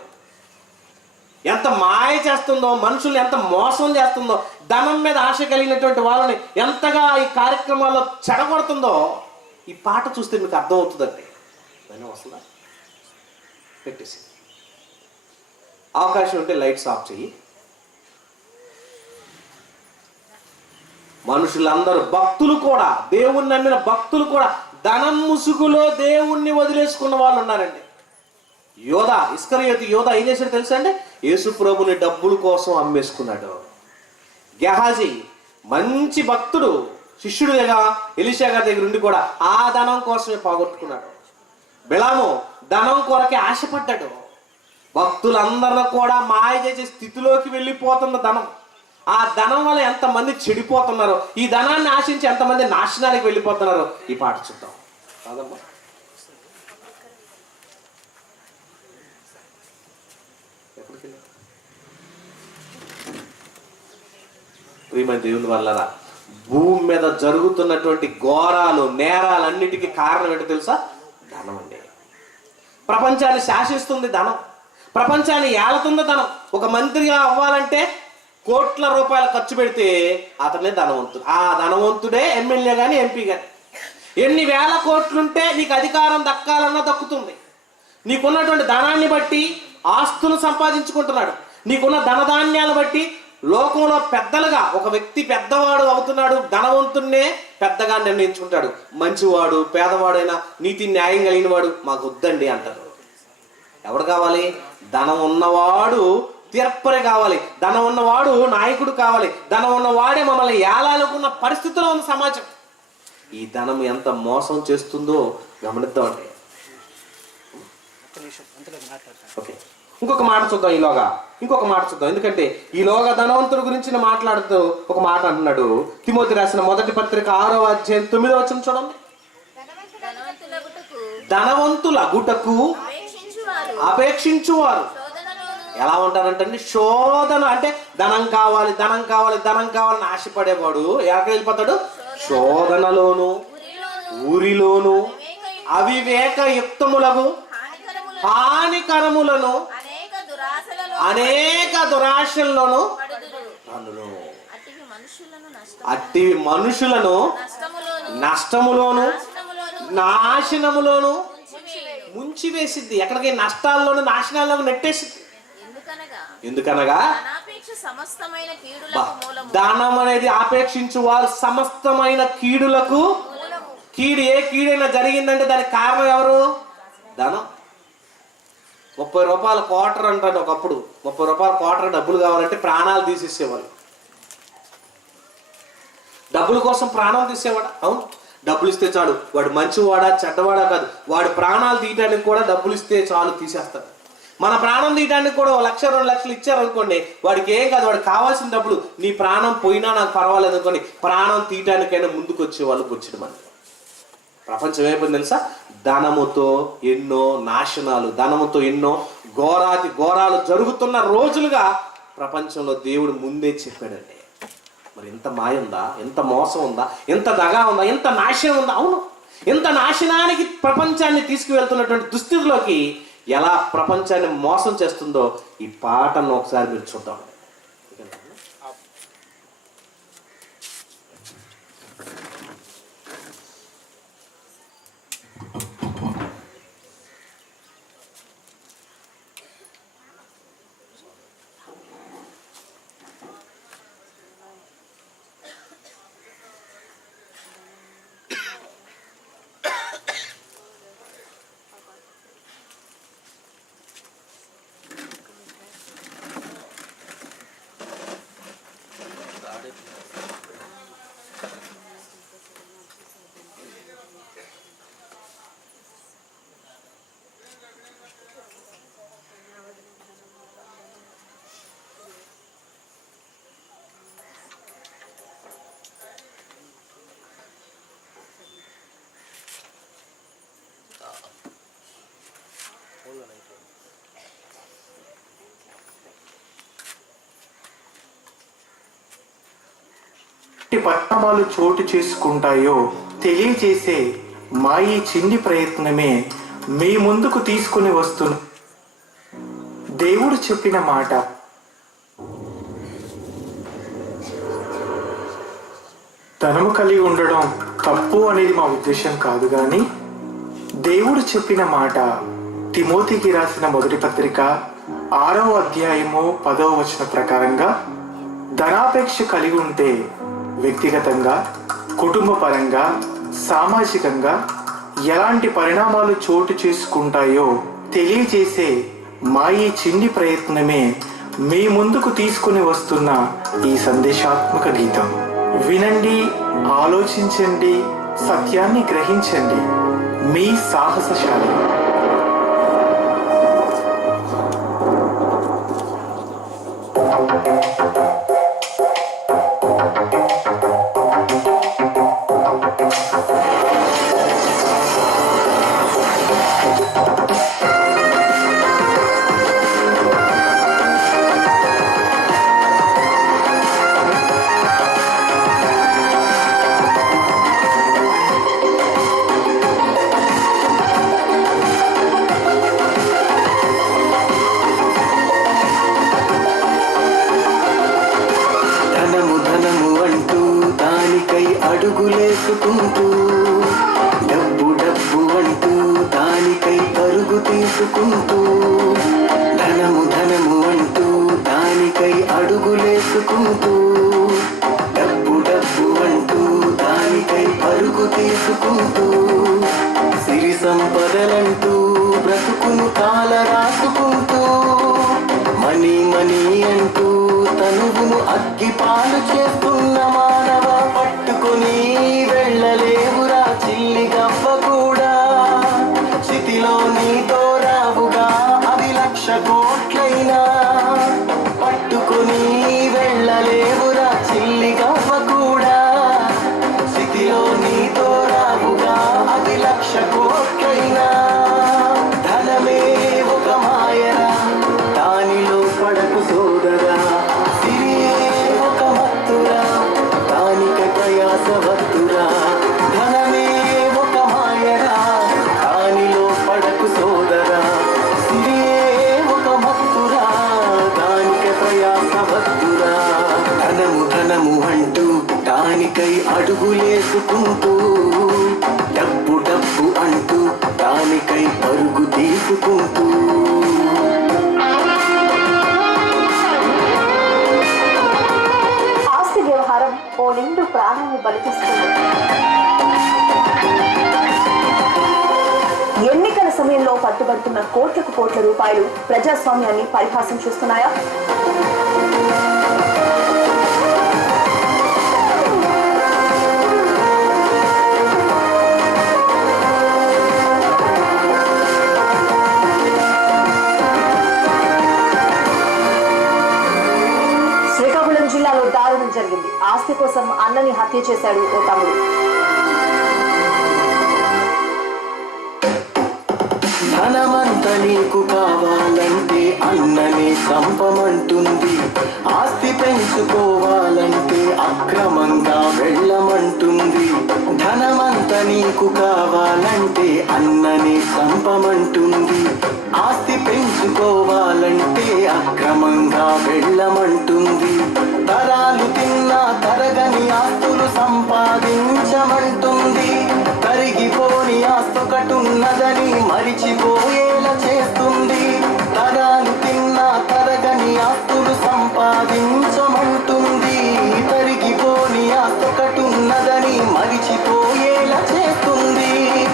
ఎంత మాయ చేస్తుందో, మనుషులు ఎంత మోసం చేస్తుందో, ధనం మీద ఆశ కలిగినటువంటి వాళ్ళని ఎంతగా ఈ కార్యక్రమాల్లో చెడగొడుతుందో ఈ పాట చూస్తే మీకు అర్థం అవుతుందండి. వస్తుందా? పెట్టేసి అవకాశం ఉంటే లైట్స్ ఆఫ్ చెయ్యి. మనుషులందరూ, భక్తులు కూడా, దేవుణ్ణి నమ్మిన భక్తులు కూడా ధనం ముసుగులో దేవుణ్ణి వదిలేసుకున్న వాళ్ళు ఉన్నారండి. ఇస్కరియోతు యోధ ఏం చేశాడు తెలుసా అండి? యేసు ప్రభుని డబ్బుల కోసం అమ్మేసుకున్నాడు. గెహాజీ మంచి భక్తుడు, శిష్యుడుగా ఎలీషా గారి దగ్గర ఉండి కూడా ఆ ధనం కోసమే పోగొట్టుకున్నాడు. బిలాము ధనం కొరకే ఆశపడ్డాడు. భక్తులందరూ కూడా మాయ చేసే స్థితిలోకి వెళ్ళిపోతున్న ధనం. ఆ ధనం వల్ల ఎంతమంది చెడిపోతున్నారో, ఈ ధనాన్ని ఆశించి ఎంతమంది నాశనానికి వెళ్ళిపోతున్నారో ఈ పాట చూద్దాం. కాదమ్మా, ప్రియమైన దేవుని వల్లరా భూమి మీద జరుగుతున్నటువంటి ఘోరాలు, నేరాలన్నిటికీ కారణం ఏంటో తెలుసా? ధనం అండి. ప్రపంచాన్ని శాసిస్తుంది ధనం, ప్రపంచాన్ని ఏలుతుంది ధనం. ఒక మంత్రిగా అవ్వాలంటే కోట్ల రూపాయలు ఖర్చు పెడితే అతనే ధనవంతుడు. ఆ ధనవంతుడే ఎమ్మెల్యే కానీ ఎంపీ కానీ. ఎన్ని వేల కోట్లుంటే నీకు అధికారం దక్కాలన్నా దక్కుతుంది. నీకున్నటువంటి ధనాన్ని బట్టి ఆస్తులు సంపాదించుకుంటున్నాడు. నీకున్న ధనధాన్యాలు బట్టి లోకంలో పెద్దలుగా ఒక వ్యక్తి పెద్దవాడు అవుతున్నాడు. ధనవంతున్నే పెద్దగా నిర్ణయించుకుంటాడు. మంచివాడు, పేదవాడైనా నీతి న్యాయం కలిగిన వాడు మాకు వద్దండి అంటారు. ఎవడు కావాలి? ధనం ఉన్నవాడు తీర్పరే కావాలి. ధనం ఉన్నవాడు నాయకుడు కావాలి. ధనం ఉన్నవాడే మమ్మల్ని ఏలాలనుకున్న పరిస్థితిలో ఉన్న సమాజం. ఈ ధనం ఎంత మోసం చేస్తుందో గమనిద్దామండి. ఓకే, ఇంకొక మాట చూద్దాం. ఇంకొక మాట చూద్దాం. ఎందుకంటే ఈలోగా ధనవంతుడి గురించి మాట్లాడుతూ ఒక మాట అంటున్నాడు. తిమోతి రాసిన మొదటి పత్రిక 6వ అధ్యాయం 9వ వచనం చూడండి. ధనవంతులగుటకు అపేక్షించువారు ఎలా ఉంటారంటే, శోధన అంటే ధనం కావాలి, ధనం కావాలి, ధనం కావాలని ఆశపడేవాడు ఎక్కడికి వెళ్ళిపోతాడు? శోధనలోను ఊరిలోను అవివేకయుక్తములకు హానికరములను అనేక దురాశల్లోను అట్టి మనుషులను నష్టములోను నాశనములోను ముంచివేసిద్ది. ఎక్కడికి? నష్టాల్లోను నాశనాల్లోను నెట్టేసిద్ది. ఎందుకనగా ధనం అనేది ఆపేక్షించు వారు సమస్తమైన కీడులకు కీడైనా జరిగిందంటే దానికి కారణం ఎవరు? ధనం. 30 రూపాయల క్వార్టర్ అంటాడు. ఒకప్పుడు 30 రూపాయల క్వార్టర్ డబ్బులు కావాలంటే ప్రాణాలు తీసేసేవాళ్ళు. డబ్బుల కోసం ప్రాణాలు తీసేవాడా? అవును. డబ్బులు ఇస్తే చాలు, వాడు మంచివాడా చెడ్డవాడా కాదు, వాడు ప్రాణాలు తీయడానికి కూడా డబ్బులు ఇస్తే చాలు తీసేస్తాడు. మన ప్రాణం తీయడానికి కూడా 1 లక్ష 2 లక్షలు ఇచ్చారనుకోండి, వాడికి ఏం కాదు, వాడికి కావాల్సిన డబ్బులు. నీ ప్రాణం పోయినా నాకు పర్వాలేదు అనుకోండి, ప్రాణం తీయటానికైనా ముందుకు వచ్చే వాళ్ళు కూర్చుని మనకి. ప్రపంచం ఏమైపోయింది తెలుసా? ధనముతో ఎన్నో నాశనాలు, ధనముతో ఎన్నో ఘోరాలు జరుగుతున్న రోజులుగా ప్రపంచంలో దేవుడు ముందే చెప్పాడండి. మరి ఎంత మాయ ఉందా, ఎంత మోసం ఉందా, ఎంత దగా ఉందా, ఎంత నాశనం ఉందా? అవును. ఎంత నాశనానికి ప్రపంచాన్ని తీసుకువెళ్తున్నటువంటి దుస్థితిలోకి ఎలా ప్రపంచాన్ని మోసం చేస్తుందో ఈ పాటను ఒకసారి మీరు చూద్దాం. పరిణామాలు చోటు చేసుకుంటాయో తెలియజేసే మా ఈ చిన్ని ప్రయత్నమే మీ ముందుకు తీసుకుని వస్తున్న దేవుడు చెప్పిన మాట. ధనము కలిగి ఉండడం తప్పు అనేది మా ఉద్దేశం కాదు, కానీ దేవుడు చెప్పిన మాట తిమోతికి రాసిన మొదటి పత్రిక 6వ అధ్యాయము 10వ వచనం ప్రకారంగా ధనాపేక్ష కలిగి ఉంటే వ్యక్తిగతంగా, కుటుంబ పరంగా, సామాజికంగా ఎలాంటి పరిణామాలు చోటు చేసుకుంటాయో తెలియజేసే మా ఈ చిన్ని ప్రయత్నమే మీ ముందుకు తీసుకుని వస్తున్న ఈ సందేశాత్మక గీతం. వినండి, ఆలోచించండి, సత్యాన్ని గ్రహించండి. మీ సాహసశాలి. అడుగులేసుకుంటూ డబ్బు డబ్బు అంటూ దానికై పరుగు తీసుకుంటూ ధనము ధనము అంటూ దానికై అడుగులేసుకుంటూ డబ్బు డబ్బు అంటూ దానికై పరుగు తీసుకుంటూ సిరి సంపదలంటూ బ్రతుకును కాల రాసుకుంటూ మనీ మనీ అంటూ తనువును అగ్గిపాలు చేస్తున్న మానవ పట్టుకొని వెళ్ళలేవురా చిల్లి గవ్వ కూడా. చితిలో నీతో రావుగా అవి 1,00,000 కోట్లైనా. పట్టుకొని వెళ్ళలేవురా చిల్లి గవ్వ కూడా. చితిలో నీతో రావుగా అవి 1,00,000 కోట్లైనా. ధనమే ఒక మాయరా, దానిలో పడకు సోదరా. సిరియే ఒక మత్తురా, దానిక ప్రయాసవద్దురా. ధనమే ఒక మాయరా, దానిలో పడకు సోదరా. సిరియే ఒక మత్తురా, దానిక ప్రయాసవద్దురా. ధనము ధనము అంటూ దానికై అడుగులేసుకుంటూ డబ్బు డబ్బు అంటూ దానికై పరుగు తీసుకుంటూ ఆస్తి వ్యవహారం ఓ నిండు ప్రాణాన్ని బలిపిస్తుంది. పట్టుబడుతున్న కోట్లకు కోట్ల రూపాయలు ప్రజాస్వామ్యాన్ని పరిహాసం చేస్తున్నాయా? శ్రీకాకుళం జిల్లాలో దారుణం జరిగింది. ఆస్తి కోసం అన్నని హత్య చేశాడు ఓ తమ్ముడు. ధనమంత నీకు కావాలంటే అన్ననే చంపమంటుంది. ఆస్తి పెంచుకోవాలంటే అక్రమంగా వెళ్ళమంటుంది. ధనమంత నీకు కావాలంటే అన్ననే చంపమంటుంది. ఆస్తి పెంచుకోవాలంటే అక్రమంగా వెళ్ళమంటుంది. తరాలు తిన్నా తరగని ఆస్తులు సంపాదించమంటుంది. తరిగిపోని ఆస్తొకటున్నదని మరిచిపోయేలా చేస్తుంది. తరాలు తిన్నా తరగని ఆస్తులు సంపాదించమంటుంది. తరిగిపోని ఆస్తొకటున్నదని మరిచిపోయేలా చేస్తుంది.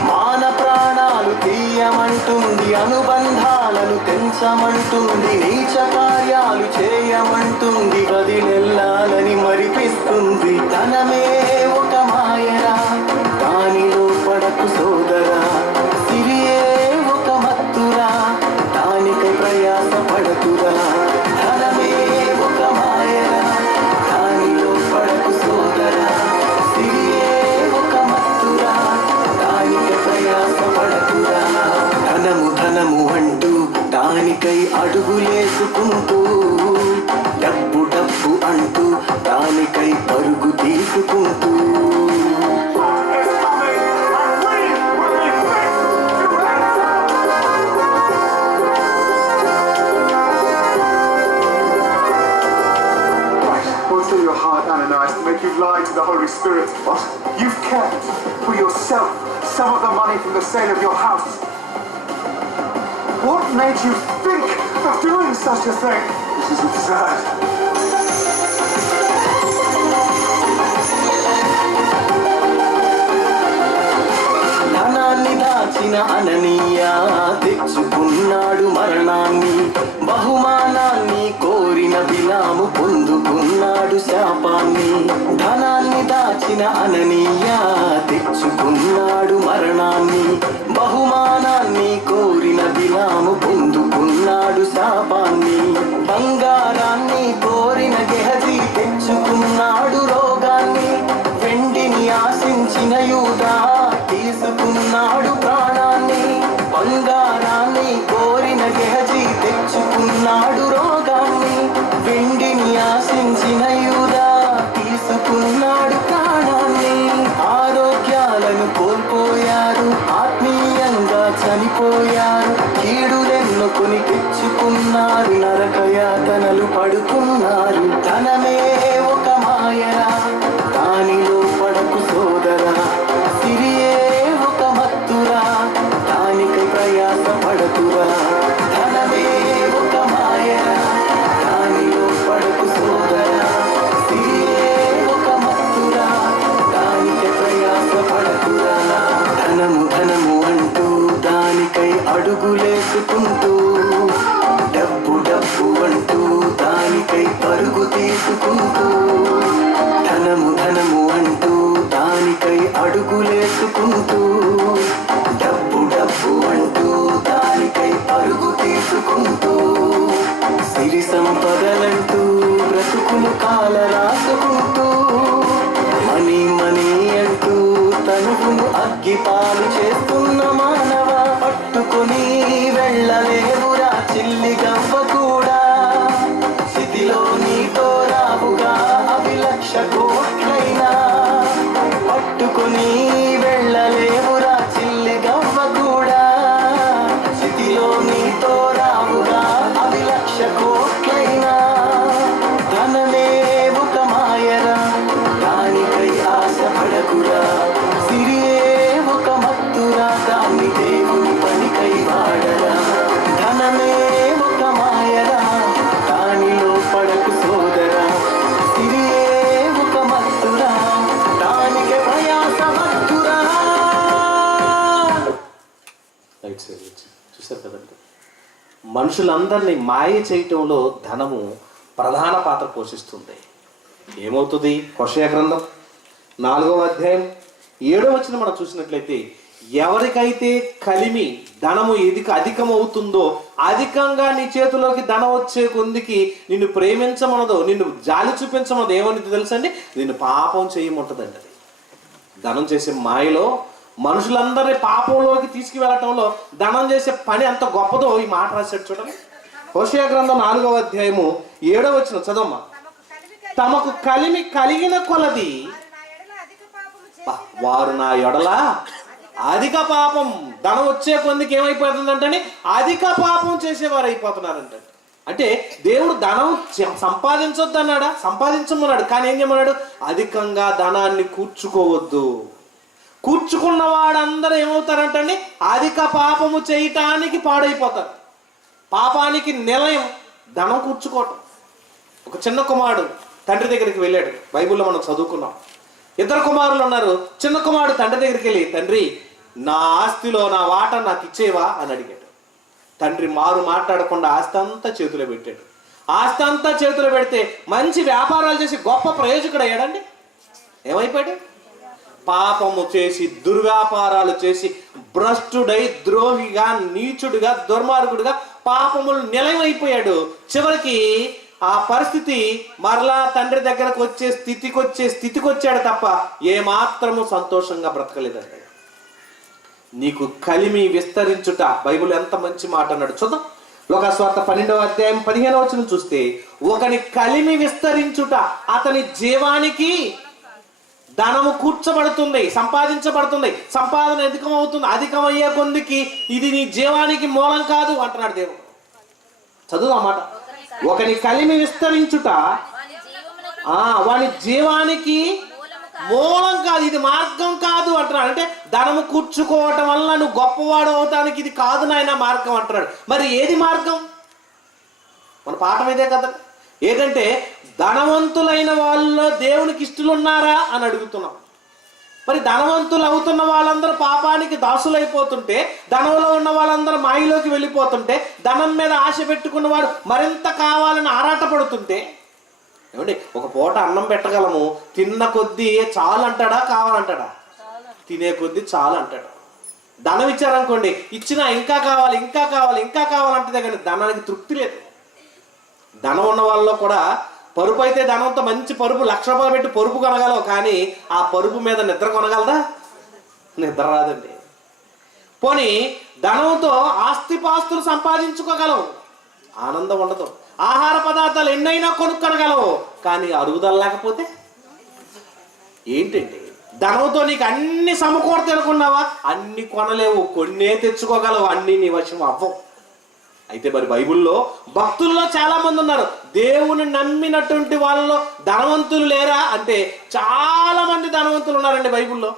మాన ప్రాణాలు తీయమంటుంది. అనుబంధాలను తెంచమంటుంది. నీచ కార్యాలు చేయమంటుంది. వదిలెల్లాలని మరిపిస్తుంది. ధనమే ఒక మాయరా, దానిలో పడకు సోదరా. సిరియే ఒక మత్తురా, దానికై ప్రయాస పడకురా. ధనమే ఒక మాయరా, దానిలో పడకు సోదరా. సిరియే ఒక మత్తురా, దానికై ప్రయాస పడకురా. ధనము ధనము అంటూ దానికై అడుగులేసుకుంటూ, డబ్బు డబ్బు అంటూ దానికై పరుగు తీసుకుంటూ. Fill your heart, Ananias, to make you lie to the Holy Spirit. What? You've kept for yourself some of the money from the sale of your house. What made you think of doing such a thing? This is absurd. ధనాన్ని దాచిన అననీయా తెచ్చుకున్నాడు మరణాన్ని. బహుమానాన్ని కోరిన బిలాము పొందుకున్నాడు శాపాన్ని. ధనాన్ని దాచిన అననీయా తెచ్చుకున్నాడు మరణాన్ని. బహుమానాన్ని కోరిన బిలాము పొందుకున్నాడు శాపాన్ని. బంగారాన్ని కోరిన గెహజీ తెచ్చుకున్నాడు రోగాన్ని. వెండిని ఆశించిన యూదా తీసుకున్నాడు ప్రాణాన్ని. బంగారాన్ని కోరిన గెహజీ తెచ్చుకున్నాడు రోగాన్ని. వెండిని ఆశించిన యూదా తీసుకున్నాడు ప్రాణాన్ని. ఆరోగ్యాలను కోల్పోయారు, ఆత్మీయంగా చనిపోయారు. కీడులెన్నుకొని తెచ్చుకున్నారు, నరకయాతనలు పడుకున్నారు. ధనమే ఒక మాయరా, దానిలో పడకు సోదరా. సిరియే ఒక మత్తురా, దానికై ప్రయాస పడకురా. ధనమే ఒక మాయరా, దానిలో పడకు సోదరా. సిరియే ఒక మత్తురా, దానికై ప్రయాస పడకురా. ధనము ధనము అంటూ దానికై అడుగులేసుకుంటూ, డబ్బు డబ్బు అంటూ దానికై పరుగు తీసుకుంటూ. ధనము ధనము అంటూ దానికై అడుగులేసుకుంటూ, డబ్బు డబ్బు అంటూ దానికై పరుగు తీసుకుంటూ. సిరి సంపదలంటూ బ్రతుకును కాల రాసుకుంటూ, మనీ మనీ అంటూ తనువును అగ్గిపాలు చేస్తున్న మానవ. పట్టుకొని వెళ్ళలేవురా చిల్లి గవ్వ కూడా. స్థితిలో నీతో రావుగా అవి 1,00,000 కోట్లైనా. పట్టుకొని వెళ్ళలేవురా చిల్లి గవ్వ కూడా. స్థితిలో నీతో రావుగా అవి 1,00,000 కోట్లైనా. ధనమే ఒక మాయరా, దానికై ఆశపడకురా. సిరియే ఒక మత్తురా, దాన్ని దేవుని పనికై వాడరా. ధనమే ఒక మాయరా, దానిలో పడకు సోదరా. సిరియే ఒక మత్తురా, దానికి ప్రయాస మత్తురా. చూశారు కదండి, మనుషులందరినీ మాయ చేయటంలో ధనము ప్రధాన పాత్ర పోషిస్తుంది. ఏమవుతుంది? హోషేయ గ్రంథం 4వ అధ్యాయం 7వ వచనం మనం చూసినట్లయితే, ఎవరికైతే కలిమి ధనము అధికమవుతుందో, అధికంగా నీ చేతిలోకి ధనం వచ్చే కొందికి నిన్ను ప్రేమించమనదో, నిన్ను జాలి చూపించమనదో ఏమని తెలుసండి? నిన్ను పాపం చేయమంటదండి. అది ధనం చేసే మాయలో మనుషులందరినీ పాపంలోకి తీసుకువెళ్ళటంలో ధనం చేసే పని ఎంత గొప్పదో ఈ మాట రాశాడు చూడండి. హోషేయ గ్రంథం 4వ అధ్యాయము 7వ వచనం చదవమ్మా. తమకు కలిమి కలిగిన కొలది వారు నా ఎడల అధిక పాపం, ధనం వచ్చే కొందికి ఏమైపోతుందంటే అధిక పాపం చేసేవారు అయిపోతున్నారంట. అంటే దేవుడు ధనం సంపాదించొద్దు అన్నాడా? సంపాదించమన్నాడు. కానీ ఏం చేయమన్నాడు? అధికంగా ధనాన్ని కూర్చుకోవద్దు. కూర్చుకున్న వాడందరూ ఏమవుతారంటండి? అధిక పాపము చేయటానికి పాడైపోతారు. పాపానికి నిలయం ధనం కూర్చుకోవటం. ఒక చిన్న కుమారుడు తండ్రి దగ్గరికి వెళ్ళాడు. బైబిల్లో మనం చదువుకున్నాం. 2 కుమారులు ఉన్నారు. చిన్న కుమారుడు తండ్రి దగ్గరికి వెళ్ళి, తండ్రి నా ఆస్తిలో నా వాటా నాకు ఇచ్చేవా అని అడిగాడు. తండ్రి మారు మాట్లాడకుండా ఆస్తి అంతా చేతిలో పెట్టాడు. ఆస్తి అంతా చేతిలో పెడితే మంచి వ్యాపారాలు చేసి గొప్ప ప్రయోజకుడు అయ్యాడండి. ఏమైపోయాడు? పాపము చేసి దుర్వ్యాపారాలు చేసి భ్రష్టుడై ద్రోహిగా నీచుడుగా దుర్మార్గుడుగా పాపములు నిలయమైపోయాడు. చివరికి ఆ పరిస్థితి మరలా తండ్రి దగ్గరకు వచ్చే స్థితికి వచ్చాడు తప్ప ఏమాత్రము సంతోషంగా బ్రతకలేదండి. నీకు కలిమి విస్తరించుట, బైబిల్ ఎంత మంచి మాట అన్నాడు చూద్దాం. లోకాసువార్త 12వ అధ్యాయం 15వ వచనం చూస్తే, ఒకని కలిమి విస్తరించుట అతని జీవానికి ధనము కూర్చబడుతుంది, సంపాదించబడుతుంది. సంపాదన అధికమవుతుంది. అధికమయ్యే కొందికి ఇది నీ జీవానికి మూలం కాదు అంటున్నాడు దేవుడు. చదువు అన్నమాట. ఒకని కలిమి విస్తరించుట వాని జీవానికి మూలం కాదు, ఇది మార్గం కాదు అంటున్నాడు. అంటే ధనము కూర్చుకోవటం వల్ల నువ్వు గొప్పవాడు అవటానికి ఇది కాదు నాయన మార్గం అంటున్నాడు. మరి ఏది మార్గం? మన పాఠం ఇదే కదా. ఏంటంటే ధనవంతులైన వాళ్ళలో దేవునికి ఇష్టలు ఉన్నారా అని అడుగుతున్నాం. మరి ధనవంతులు అవుతున్న వాళ్ళందరూ పాపానికి దాసులైపోతుంటే, ధనంలో ఉన్న వాళ్ళందరూ మాయలోకి వెళ్ళిపోతుంటే, ధనం మీద ఆశ పెట్టుకున్న వాడు మరింత కావాలని ఆరాటపడుతుంటే, ఏమండి ఒక పూట అన్నం పెట్టగలము, తిన్న కొద్దీ చాలు అంటాడా కావాలంటాడా? తినే కొద్దీ చాలు అంటాడు. ధనం ఇచ్చారనుకోండి, ఇచ్చినా ఇంకా కావాలి ఇంకా కావాలి ఇంకా కావాలంటే కానీ ధనానికి తృప్తి లేదు. ధనం ఉన్న వాళ్ళలో కూడా పరుపు అయితే ధనంతో మంచి పరుపు 1,00,000 రూపాయలు పెట్టి పరుపు కొనగలవు, కానీ ఆ పరుపు మీద నిద్ర కొనగలదా? నిద్ర రాదండి. పోనీ ధనంతో ఆస్తిపాస్తులు సంపాదించుకోగలవు, ఆనందం ఉండదు. ఆహార పదార్థాలు ఎన్నైనా కొనుక్కొనగలవు, కానీ అరుగుదల లేకపోతే ఏంటండి? ధనంతో నీకు అన్ని సమకూర్తనుకున్నావా? అన్ని కొనలేవు, కొన్నే తెచ్చుకోగలవు, అన్ని నీ వశం అవ్వవు. అయితే మరి బైబిల్లో భక్తుల్లో చాలా మంది ఉన్నారు. దేవుని నమ్మినటువంటి వాళ్ళలో ధనవంతులు లేరా అంటే చాలా మంది ధనవంతులు ఉన్నారండి బైబిల్లో.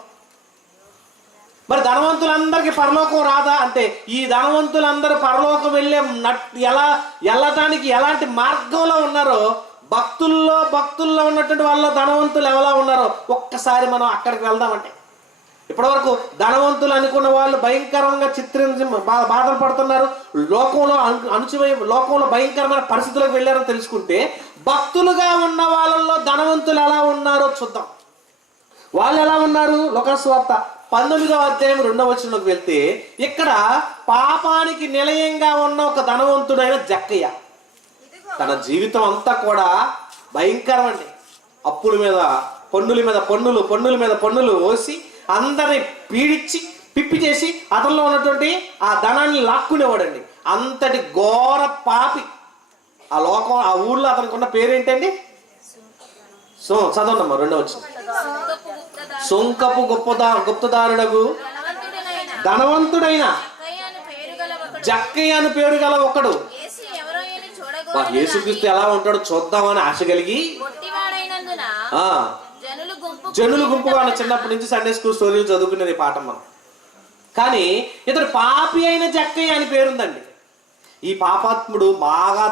మరి ధనవంతులందరికీ పరలోకం రాదా అంటే ఈ ధనవంతులందరూ పరలోకం వెళ్ళటానికి ఎలాంటి మార్గంలో ఉన్నారో భక్తుల్లో ఉన్నటువంటి వాళ్ళలో ధనవంతులు ఎలా ఉన్నారో ఒక్కసారి మనం అక్కడికి వెళ్దామంటే, ఇప్పటివరకు ధనవంతులు అనుకున్న వాళ్ళు భయంకరంగా చిత్రించి బాధలు పడుతున్నారు, లోకంలో భయంకరమైన పరిస్థితులకు వెళ్ళారని తెలుసుకుంటే, భక్తులుగా ఉన్న వాళ్ళల్లో ధనవంతులు ఎలా ఉన్నారో చూద్దాం. వాళ్ళు ఎలా ఉన్నారు? లోకాసువార్త 19వ అధ్యాయం 2వ వచనంలోకి వెళ్తే, ఇక్కడ పాపానికి నిలయంగా ఉన్న ఒక ధనవంతుడైన జక్కయ్య, తన జీవితం అంతా కూడా భయంకరమండి. అప్పుల మీద పన్నుల మీద పన్నులు వేసి అందరిని పీడించి పిప్పి చేసి అతనిలో ఉన్నటువంటి ఆ ధనాన్ని లాక్కునేవాడండి. అంతటి ఘోర పాపి. ఆ ఊళ్ళో అతనికి ఉన్న పేరేంటండి? చదవమ్మా 2వ వచనం. సొంకపు గుప్తదారుడగు ధనవంతుడైన జక్కయ్య అని పేరు గల ఒకడు యేసుక్రీస్తు ఎలా ఉంటాడో చూద్దామని ఆశ కలిగి జనులు గుంపుగా ఉన్న చిన్నప్పటి నుంచి సండే స్కూల్ స్టోరీలు చదువుకునేది పాఠం మనం. కానీ ఇతడు పాపి అయిన జక్కయ్య అని పేరుందండి. ఈ పాపాత్ముడు బాగా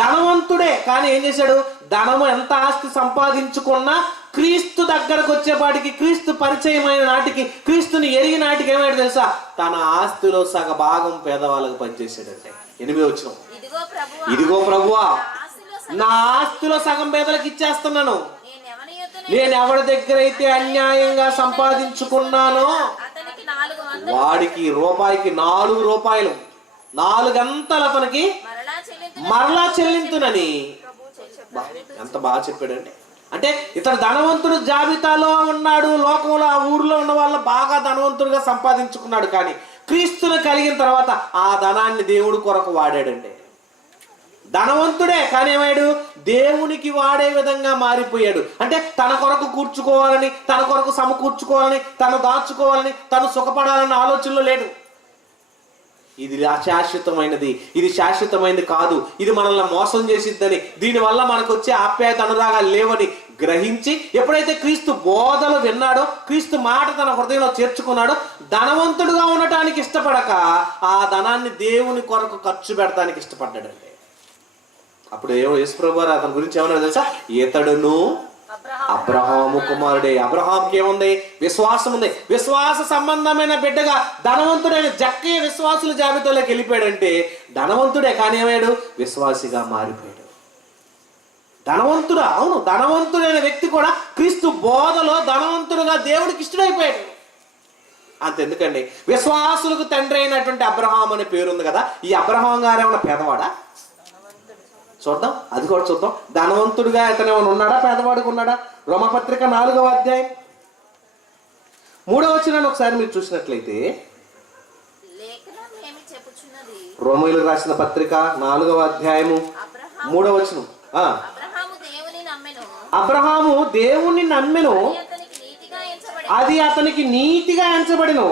ధనవంతుడే, కానీ ఏం చేశాడు? ధనము ఎంత ఆస్తి సంపాదించుకున్నా క్రీస్తు దగ్గరకు వచ్చేపాటికి, క్రీస్తు పరిచయమైన నాటికి, క్రీస్తుని ఎరిగిన నాటికి ఏమైనా తెలుసా, తన ఆస్తిలో సగ భాగం పేదవాళ్ళకు పనిచేసాడంటే. 8వ వచనం, ఇదిగో ప్రభువా నా ఆస్తిలో సగం పేదలకు ఇచ్చేస్తున్నాను, నేను ఎవరి దగ్గర అయితే అన్యాయంగా సంపాదించుకున్నానో వాడికి రూపాయికి 4 రూపాయలు 4 అంతలు అతనికి మరలా చెల్లింతునని. ఎంత బాగా చెప్పాడండి. అంటే ఇతడు ధనవంతుడు జాబితాలో ఉన్నాడు, లోకంలో ఆ ఊర్లో ఉన్న వాళ్ళు బాగా ధనవంతుడుగా సంపాదించుకున్నాడు. కానీ క్రీస్తుని కలిగిన తర్వాత ఆ ధనాన్ని దేవుడి కొరకు వాడాడండి. ధనవంతుడే కానీ ఏమయ్యాడు, దేవునికి వాడే విధంగా మారిపోయాడు. అంటే తన కొరకు కూర్చుకోవాలని, తన కొరకు సమకూర్చుకోవాలని, తను దాచుకోవాలని, తను సుఖపడాలన్న ఆలోచనలో లేడు. ఇది అశాశ్వతమైనది, ఇది శాశ్వతమైనది కాదు, ఇది మనల్ని మోసం చేసిద్దని, దీనివల్ల మనకు వచ్చే ఆప్యాయత అనురాగాలు లేవని గ్రహించి ఎప్పుడైతే క్రీస్తు బోధలు విన్నాడో, క్రీస్తు మాట తన హృదయంలో చేర్చుకున్నాడో, ధనవంతుడుగా ఉండటానికి ఇష్టపడక ఆ ధనాన్ని దేవుని కొరకు ఖర్చు పెడటానికి ఇష్టపడ్డాడండి. అప్పుడు యేసుప్రభు వారు అతని గురించి ఏమన్నా తెలుసా, ఇతడును అబ్రహాము కుమారుడే. అబ్రహాంకి ఏముంది, విశ్వాసం ఉంది. విశ్వాస సంబంధమైన బిడ్డగా ధనవంతుడైన జక్కయ్య విశ్వాసుల జాబితాలోకి వెళ్ళిపోయాడంటే ధనవంతుడే కానీ ఏమయ్యాడు, విశ్వాసిగా మారిపోయాడు. ధనవంతుడా, అవును, ధనవంతుడైన వ్యక్తి కూడా క్రీస్తు బోధలో ధనవంతుడుగా దేవుడికి ఇష్టడైపోయాడు. అంతెందుకండి, విశ్వాసులకు తండ్రి అయినటువంటి అబ్రహాం అనే పేరుంది కదా, ఈ అబ్రహాం గారు ఏమన్నా పేదవాడా? చూద్దాం, అది కూడా చూద్దాం. ధనవంతుడిగా ఇతను ఏమైనా ఉన్నాడా, పేదవాడికి ఉన్నాడా? రోమపత్రిక 4వ అధ్యాయం 3వ వచనాన్ని ఒకసారి మీరు చూసినట్లయితే, రోమీయులకు రాసిన పత్రిక 4వ అధ్యాయము 3వ వచనం. అబ్రహాము దేవుని నమ్మెను, అది అతనికి నీతిగా ఎంచబడెను.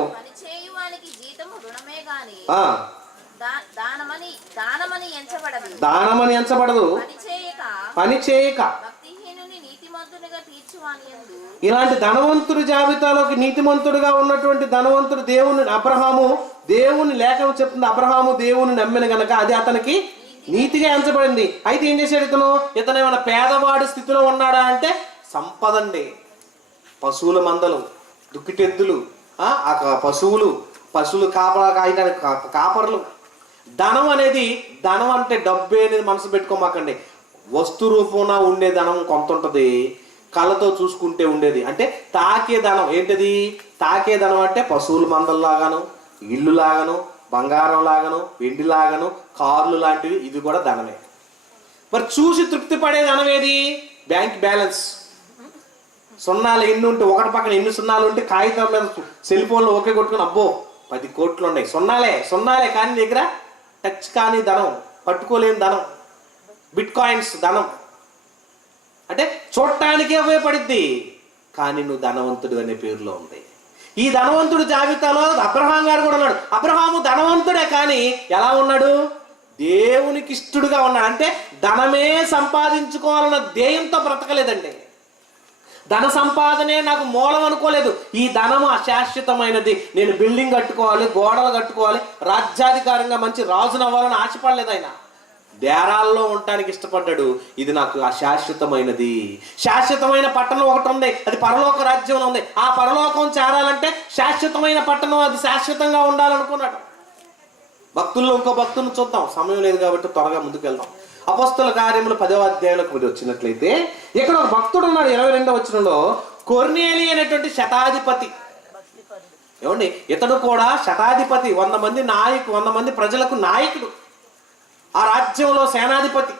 దానమని ఎంచబడదు, పని చేయక. ఇలాంటి ధనవంతుడి జాబితాలోకి నీతిమంతుడుగా ఉన్నటువంటి ధనవంతుడు దేవుని అబ్రహాము, దేవుని లేఖనం చెప్తుంది, అబ్రహాము దేవుని నమ్మిన గనక అది అతనికి నీతిగా ఎంచబడింది. అయితే ఏం చేశాడు ఇతను ఏమైనా పేదవాడి స్థితిలో ఉన్నాడా అంటే సంపదండి. పశువుల మందలు, దుక్కిటెద్దులు, పశువులు కాపర్లు. ధనం అనేది, ధనం అంటే డబ్బే అనేది మనసు పెట్టుకోమాకండి. వస్తు రూపంలో ఉండే ధనం కొంత ఉంటుంది, కళ్ళతో చూసుకుంటే ఉండేది అంటే తాకే ధనం. ఏంటిది తాకే ధనం అంటే పశువుల మందల్లాగాను, ఇల్లు లాగాను, బంగారం లాగాను, వెండి లాగాను, కార్లు లాంటివి, ఇవి కూడా ధనమే. మరి చూసి తృప్తి పడే ధనం ఏది? Bank balance. సున్నాలు ఎన్ని ఉంటే, ఒకటి పక్కన ఎన్ని సున్నాలు ఉంటే కాగితం మీద సెల్ ఫోన్లో ఓకే కొట్టుకుని అబ్బో 10 కోట్లు ఉన్నాయి. సున్నాలే కానీ దగ్గర టచ్ కాని ధనం, పట్టుకోలేని ధనం. బిట్ కాయిన్స్ ధనం అంటే చూడటానికే ఉపయోగపడిద్ది, కానీ నువ్వు ధనవంతుడు అనే పేరులో ఉంది. ఈ ధనవంతుడు జాబితాలో అబ్రహాం గారు కూడా ఉన్నాడు. అబ్రహాము ధనవంతుడే కానీ ఎలా ఉన్నాడు? దేవునికి ఇష్టడుగా ఉన్నాడు. అంటే ధనమే సంపాదించుకోవాలన్న ధ్యేయంతో బ్రతకలేదండి. ధన సంపాదనే నాకు మూలం అనుకోలేదు. ఈ ధనము అశాశ్వతమైనది, నేను బిల్డింగ్ కట్టుకోవాలి, గోడలు కట్టుకోవాలి, రాజ్యాధికారంగా మంచి రాజును అవ్వాలని ఆశపడలేదు. ఆయన డేరాల్లో ఉండటానికి ఇష్టపడ్డాడు. ఇది నాకు అశాశ్వతమైనది. శాశ్వతమైన పట్టణం ఒకటి ఉంది, అది పరలోక రాజ్యంలో ఉంది. ఆ పరలోకం చేరాలంటే శాశ్వతమైన పట్టణం, అది శాశ్వతంగా ఉండాలనుకున్నాడు. భక్తుల్లో ఇంకో భక్తులను చూద్దాం, సమయం లేదు కాబట్టి త్వరగా ముందుకు వెళ్దాం. అపోస్తల కార్యములు 10వ అధ్యాయంలోకి మీరు వచ్చినట్లయితే ఇక్కడ ఒక భక్తుడు ఉన్నాడు. 22వ వచనంలో కొర్నేలి అనేటువంటి శతాధిపతి. ఏమండి, ఇతడు కూడా శతాధిపతి, 100 మంది ప్రజలకు నాయకుడు, ఆ రాజ్యంలో సేనాధిపతి.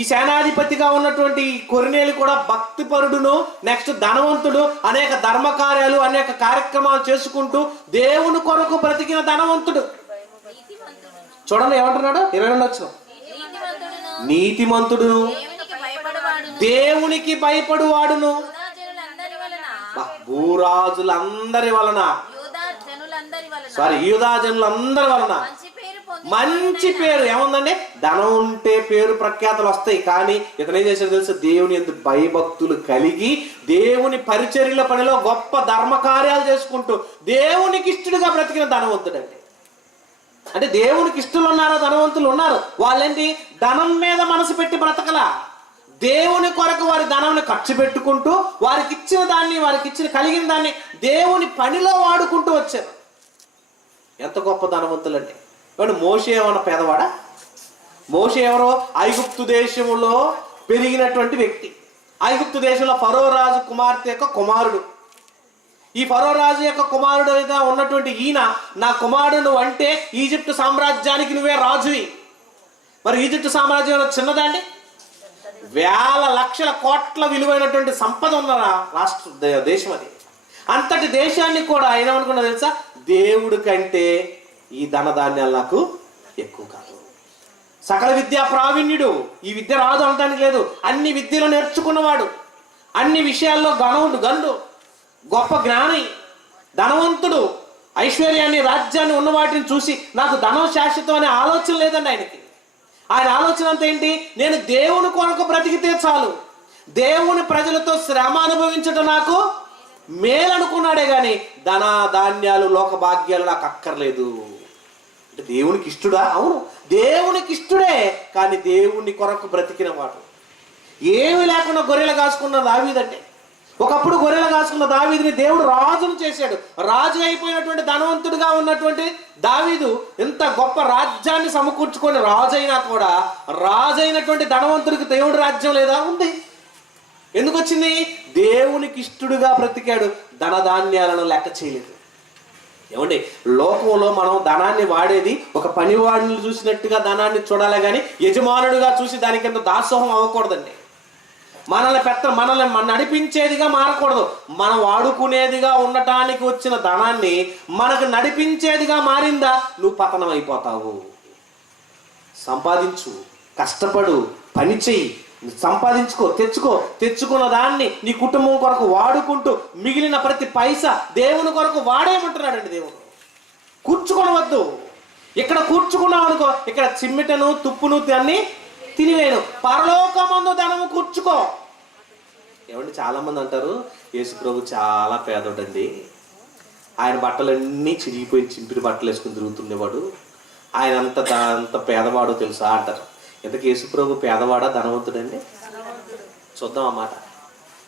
ఈ సేనాధిపతిగా ఉన్నటువంటి కొర్నేలి కూడా భక్తిపరుడును, నెక్స్ట్ ధనవంతుడు, అనేక ధర్మకార్యాలు, అనేక కార్యక్రమాలు చేసుకుంటూ దేవుని కొరకు బ్రతికిన ధనవంతుడు. చూడండి ఏమంటున్నాడు 22వ వచనం, నీతిమంతుడును, దేవునికి భయపడువాడును, భూరాజులందరి వలన, యూదా జనులందరి వలన మంచి పేరు. ఏముందండి, ధనం ఉంటే పేరు ప్రఖ్యాతలు వస్తాయి. కానీ ఇతను ఏం చేశాడు తెలుసు, దేవుని యందు భయభక్తులు కలిగి దేవుని పరిచర్యల పనిలో గొప్ప ధర్మ కార్యాలు చేసుకుంటూ దేవునికి ఇష్టడుగా బ్రతికిన ధనవంతుడండి. అంటే దేవునికి ఇష్టలు ఉన్నారో ధనవంతులు ఉన్నారు. వాళ్ళేంటి, ధనం మీద మనసు పెట్టి బ్రతకలా, దేవుని కొరకు వారి ధనాన్ని ఖర్చు పెట్టుకుంటూ వారికి ఇచ్చిన దాన్ని, వారికి ఇచ్చిన కలిగిన దాన్ని దేవుని పనిలో వాడుకుంటూ వచ్చారు. ఎంత గొప్ప ధనవంతులండి. కానీ మోషే ఏమన్నా పేదవాడా? మోషే ఎవరో ఐగుప్తు దేశంలో పెరిగినటువంటి వ్యక్తి. ఐగుప్తు దేశంలో ఫరో రాజు కుమార్తె యొక్క కుమారుడు. ఈ ఫరో రాజు యొక్క కుమారుడుగా ఉన్నటువంటి ఈయన, నా కుమారుడు అంటే ఈజిప్టు సామ్రాజ్యానికి నువ్వే రాజువి. మరి ఈజిప్టు సామ్రాజ్యం చిన్నదండి? వేల లక్షల కోట్ల విలువైనటువంటి సంపద ఉన్న రాష్ట్ర దేశం అది. అంతటి దేశాన్ని కూడా ఆయన ఏమనుకున్నా తెలుసా? దేవుడి కంటే ఈ ధనధాన్యాలు నాకు ఎక్కువ కాదు. సకల విద్యా ప్రావీణ్యుడు, ఈ విద్య రాదు అనడానికి లేదు, అన్ని విద్యలు నేర్చుకున్నవాడు, అన్ని విషయాల్లో గనుడు, గొప్ప జ్ఞాని, ధనవంతుడు, ఐశ్వర్యాన్ని, రాజ్యాన్ని ఉన్న వాటిని చూసి నాకు ధనం శాశ్వతం అనే ఆలోచన లేదండి ఆయనకి. ఆయన ఆలోచన అంతా ఏంటి? నేను దేవుని కొరకు బ్రతికితే చాలు, దేవుని ప్రజలతో శ్రమ అనుభవించడం నాకు మేలనుకున్నాడే గాని ధన ధాన్యాలు లోక భాగ్యాలు నాకు అక్కర్లేదు. అంటే దేవునికి ఇష్టడా? అవును, దేవునికి ఇష్టడే. కానీ దేవుని కొరకు బ్రతికిన వాడు, ఏమి లేకుండా గొర్రెలు కాసుకున్న దావీదంటే. ఒకప్పుడు గొర్రెలు కాసుకున్న దావీదుని దేవుడు రాజును చేశాడు. రాజు అయిపోయినటువంటి ధనవంతుడిగా ఉన్నటువంటి దావీదు ఎంత గొప్ప రాజ్యాన్ని సమకూర్చుకొని రాజు అయినా కూడా రాజైనటువంటి ధనవంతుడికి దేవుడి రాజ్యం లేదా? ఉంది. ఎందుకు వచ్చింది? దేవునికి ఇష్టడుగా బ్రతికాడు, ధనధాన్యాలను లెక్క చేయలేదు. ఏమండి, లోకంలో మనం ధనాన్ని వాడేది ఒక పనివాడిని చూసినట్టుగా ధనాన్ని చూడాలి కానీ యజమానుడిగా చూసి దానికి ఎంత దాసోహం అవ్వకూడదండి. మనల్ని నడిపించేదిగా మారకూడదు. మనం వాడుకునేదిగా ఉండటానికి వచ్చిన ధనాన్ని మనకు నడిపించేదిగా మారిందా నువ్వు పతనం అయిపోతావు. సంపాదించు, కష్టపడు, పని చెయ్యి, సంపాదించుకో, తెచ్చుకున్న దాన్ని నీ కుటుంబం కొరకు వాడుకుంటూ మిగిలిన ప్రతి పైసా దేవుని కొరకు వాడేయమంటున్నాడండి దేవుడు. కూర్చుకొనవద్దు. ఇక్కడ కూర్చుకున్నావు అనుకో, ఇక్కడ చిమ్మిటను తుప్పును అన్ని తినివేను, పరలోకమందు ధనము కూర్చుకో. ఏమండి, చాలా మంది అంటారు యేసు ప్రభు చాలా పేదోడండి, ఆయన బట్టలన్నీ చిరిగిపోయి చింపిరి బట్టలు వేసుకుని తిరుగుతుండేవాడు, ఆయన అంత పేదవాడో తెలుసా అంటారు. ఇంతకు యేసు ప్రభు పేదవాడా ధనవంతుడండి? చూద్దాం అన్నమాట.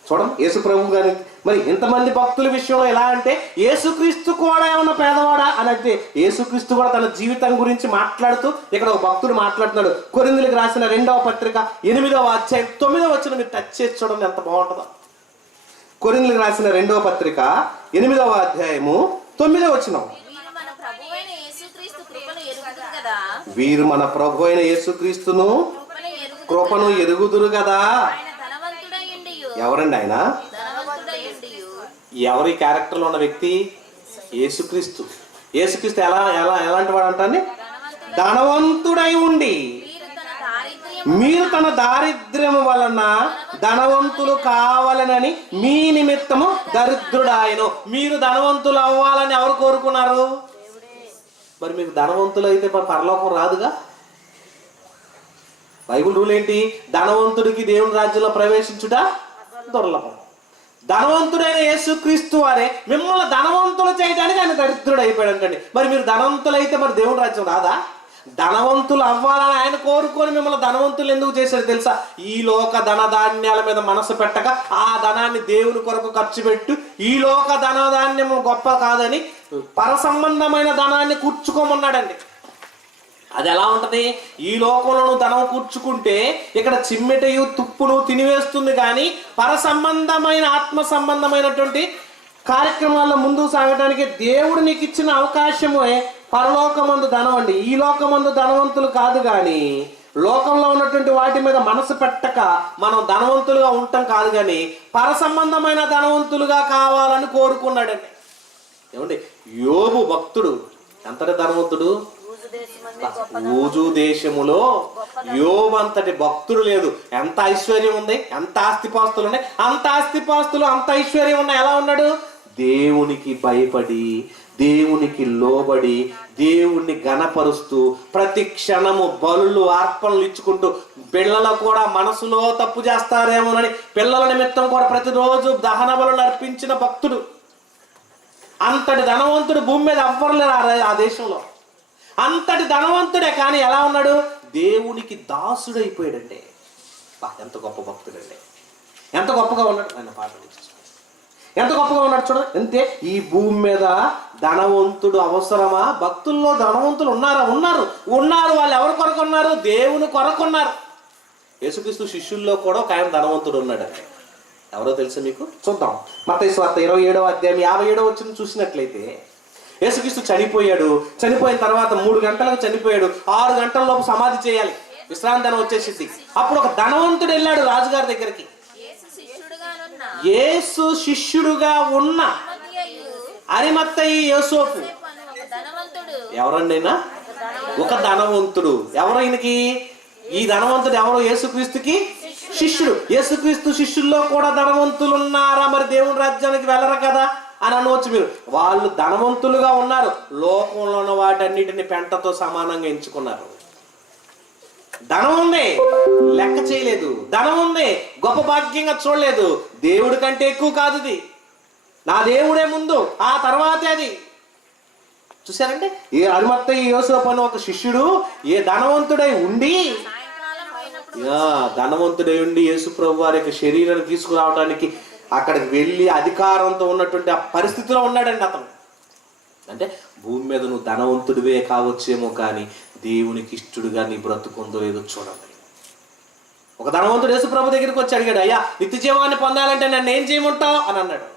చూడం యేసు ప్రభు గారి మరి ఇంతమంది భక్తుల విషయంలో ఎలా అంటే యేసుక్రీస్తు కూడా ఏమన్నా పేదవాడా అని అంటే యేసుక్రీస్తు కూడా తన జీవితం గురించి మాట్లాడుతూ ఇక్కడ ఒక భక్తుడు మాట్లాడుతున్నాడు. కొరింథీయులకు రాసిన 2వ పత్రిక 8వ అధ్యాయం 9వ వచనం మీరు టచ్ చేసి చూడండి ఎంత బాగుంటుందో. కొరింథీయులకు రాసిన 2వ పత్రిక 8వ అధ్యాయము 9వ వచనం. వీరు మన ప్రభు అయిన యేసుక్రీస్తును కృపను ఎరుగుదురు కదా. ఎవరండి ఆయన? ఎవరి క్యారెక్టర్లో ఉన్న వ్యక్తి? యేసుక్రీస్తు. యేసుక్రీస్తు ఎలాంటి వాడు అంటాన్ని? ధనవంతుడై ఉండి మీరు తన దారిద్ర్యము వలన ధనవంతులు కావాలనని మీ నిమిత్తము దరిద్రుడాయను. మీరు ధనవంతులు అవ్వాలని ఎవరు కోరుకున్నారు? మరి మీకు ధనవంతులు అయితే పరలోకం రాదుగా. బైబిల్ రూల్ ఏంటి? ధనవంతుడికి దేవుని రాజ్యంలో ప్రవేశించుట దుర్లభం. ధనవంతుడైన యేసుక్రీస్తు వారే మిమ్మల్ని ధనవంతులు చేయడానికి ఆయన దరిద్రుడు అయిపోయాడు అంటండి. మరి మీరు ధనవంతులు అయితే మరి దేవుని రాజ్యం రాదా? ధనవంతులు అవ్వాలని ఆయన కోరుకొని మిమ్మల్ని ధనవంతులు ఎందుకు చేశాడు తెలుసా? ఈ లోక ధనధాన్యాల మీద మనసు పెట్టక ఆ ధనాన్ని దేవుని కొరకు ఖర్చు పెట్టు. ఈ లోక ధనధాన్యము గొప్ప కాదని పర సంబంధమైన ధనాన్ని కూర్చుకోమన్నాడండి. అది ఎలా ఉంటది? ఈ లోకంలో నువ్వు ధనం కూర్చుకుంటే ఇక్కడ చిమ్మెటయు తుప్పును తినివేస్తుంది, కానీ పర సంబంధమైన ఆత్మ సంబంధమైనటువంటి కార్యక్రమాల్లో ముందుకు సాగడానికి దేవుడు నీకు ఇచ్చిన అవకాశమే పరలోకమందు ధనం అండి. ఈ లోకమందు ధనవంతులు కాదు, కానీ లోకంలో ఉన్నటువంటి వాటి మీద మనసు పెట్టక మనం ధనవంతులుగా ఉంటాం కాదు, కానీ పర సంబంధమైన ధనవంతులుగా కావాలని కోరుకున్నాడండి. ఏమండి, యోబు భక్తుడు ఎంతటి ధనవంతుడు? ఊజు దేశములో యోబు అంతటి భక్తుడు లేదు. ఎంత ఐశ్వర్యం ఉంది, ఎంత ఆస్తిపాస్తులు ఉన్నాయి, అంత ఆస్తిపాస్తులు అంత ఐశ్వర్యం ఉన్నాయి. ఎలా ఉన్నాడు? దేవునికి భయపడి, దేవునికి లోబడి, దేవుణ్ణి గణపరుస్తూ ప్రతి క్షణము బలులు అర్పణలు ఇచ్చుకుంటూ, పిల్లలు కూడా మనసులో తప్పు చేస్తారేమోనని పిల్లల నిమిత్తం కూడా ప్రతిరోజు దహన బలులు అర్పించిన భక్తుడు. అంతటి ధనవంతుడు భూమి మీద ఎవ్వరు లేరు ఆ దేశంలో. అంతటి ధనవంతుడే, కానీ ఎలా ఉన్నాడు? దేవునికి దాసుడైపోయాడండి. ఎంత గొప్ప భక్తుడండి, ఎంత గొప్పగా ఉన్నాడు ఆయన పాట ఎంత గొప్పగా ఉన్నాడు చూడండి. అంతే, ఈ భూమి మీద ధనవంతుడు అవసరమా? భక్తుల్లో ధనవంతులు ఉన్నారా? ఉన్నారు. వాళ్ళు ఎవరి కొరకు ఉన్నారు? దేవుని కొరకు ఉన్నారు. యేసుక్రీస్తు శిష్యుల్లో కూడా ఒక ఆయన ధనవంతుడు ఉన్నాడు. ఎవరో తెలుసా మీకు? చూద్దాం. మత్తయి సువార్త 27వ అధ్యాయం 57వ వచనం చూసినట్లయితే, యేసుక్రీస్తు చనిపోయిన తర్వాత 3 గంటలకు చనిపోయాడు. 6 గంటల లోపు సమాధి చేయాలి, విశ్రాంతి దినం వచ్చేసింది. అప్పుడు ఒక ధనవంతుడు వెళ్ళాడు రాజుగారి దగ్గరికి. యేసు శిష్యుడుగా ఉన్న అరిమత్తయి యోసేపు ఎవరండైనా ఒక ధనవంతుడు. ఎవరైనకి ఈ ధనవంతుడు ఎవరో? యేసుక్రీస్తుకి శిష్యుడు. యేసుక్రీస్తు శిష్యుల్లో కూడా ధనవంతులు ఉన్నారా? మరి దేవుని రాజ్యానికి వెళ్ళరు కదా అని అనవచ్చు మీరు. వాళ్ళు ధనవంతులుగా ఉన్నారు, లోకంలో ఉన్న వాటన్నిటిని పెంటతో సమానంగా ఎంచుకున్నారు. ధనం ఉంది, లెక్క చేయలేదు. ధనం ఉంది, గొప్ప భాగ్యంగా చూడలేదు. దేవుడి కంటే ఎక్కువ కాదు ఇది, నా దేవుడే ముందు, ఆ తర్వాతే అది. చూసారంటే ఏ అరిమత్తయి యోసేపు అనే ఒక శిష్యుడు ధనవంతుడై ఉండి యేసు ప్రభు వారి యొక్క శరీరాన్ని తీసుకురావడానికి అక్కడికి వెళ్ళి అధికారంతో ఉన్నటువంటి ఆ పరిస్థితిలో ఉన్నాడండి అతను. అంటే భూమి మీద నువ్వు ధనవంతుడివే కావచ్చేమో, కానీ దేవునికి ఇష్టడుగా నీ బ్రతుకుందో లేదో చూడండి. ఒక ధనవంతుడు యేసు ప్రభు దగ్గరికి వచ్చి అడిగాడు, అయ్యా నిత్య జీవాన్ని పొందాలంటే నన్ను ఏం చేయమంటావు అని అన్నాడు.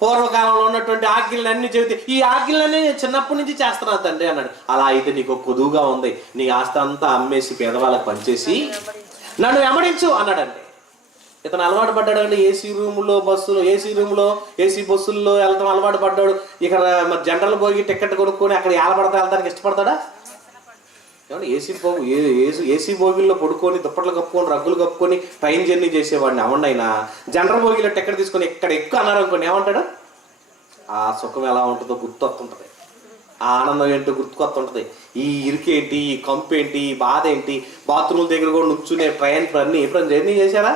పూర్వకాలంలో ఉన్నటువంటి ఆజ్ఞలన్నీ చెబితే, ఈ ఆజ్ఞలన్నీ నేను చిన్నప్పటి నుంచి చేస్తున్నాను తండ్రి అన్నాడు. అలా అయితే నీకు కొదువుగా ఉంది, నీ ఆస్తి అంతా అమ్మేసి పేదవాళ్ళకి పనిచేసి నన్ను వెంబడించు అన్నాడండి. ఇతను అలవాటు పడ్డాడండి ఏసీ రూమ్లో ఏసీ బస్సుల్లో వెళ్తాం అలవాటు పడ్డాడు. ఇక్కడ మరి జనరల్ పోయి టికెట్ కొనుక్కొని అక్కడ ఏలబడతా వెళ్తానికి ఇష్టపడతాడా? ఏమంటే ఏసీ బోగిల్లో పడుకొని దుప్పట్లు కప్పుకొని రగ్గులు కప్పుకొని ట్రైన్ జర్నీ చేసేవాడిని అవునైనా జనరల్ బోగిలో టికెట్ తీసుకొని ఇక్కడ ఎక్కువ అన్నారు అనుకోండి, ఏమంటాడు? ఆ సుఖం ఎలా ఉంటుందో గుర్తొస్తుంటుంది, ఆ ఆనందం ఏంటో గుర్తుకొస్తుంటుంది. ఈ ఇరికేంటి, ఈ కంపు ఏంటి, ఈ బాధ ఏంటి. బాత్రూమ్ దగ్గర కూడా నుంచునే ట్రైన్ ఎప్పుడైనా జర్నీ చేశారా?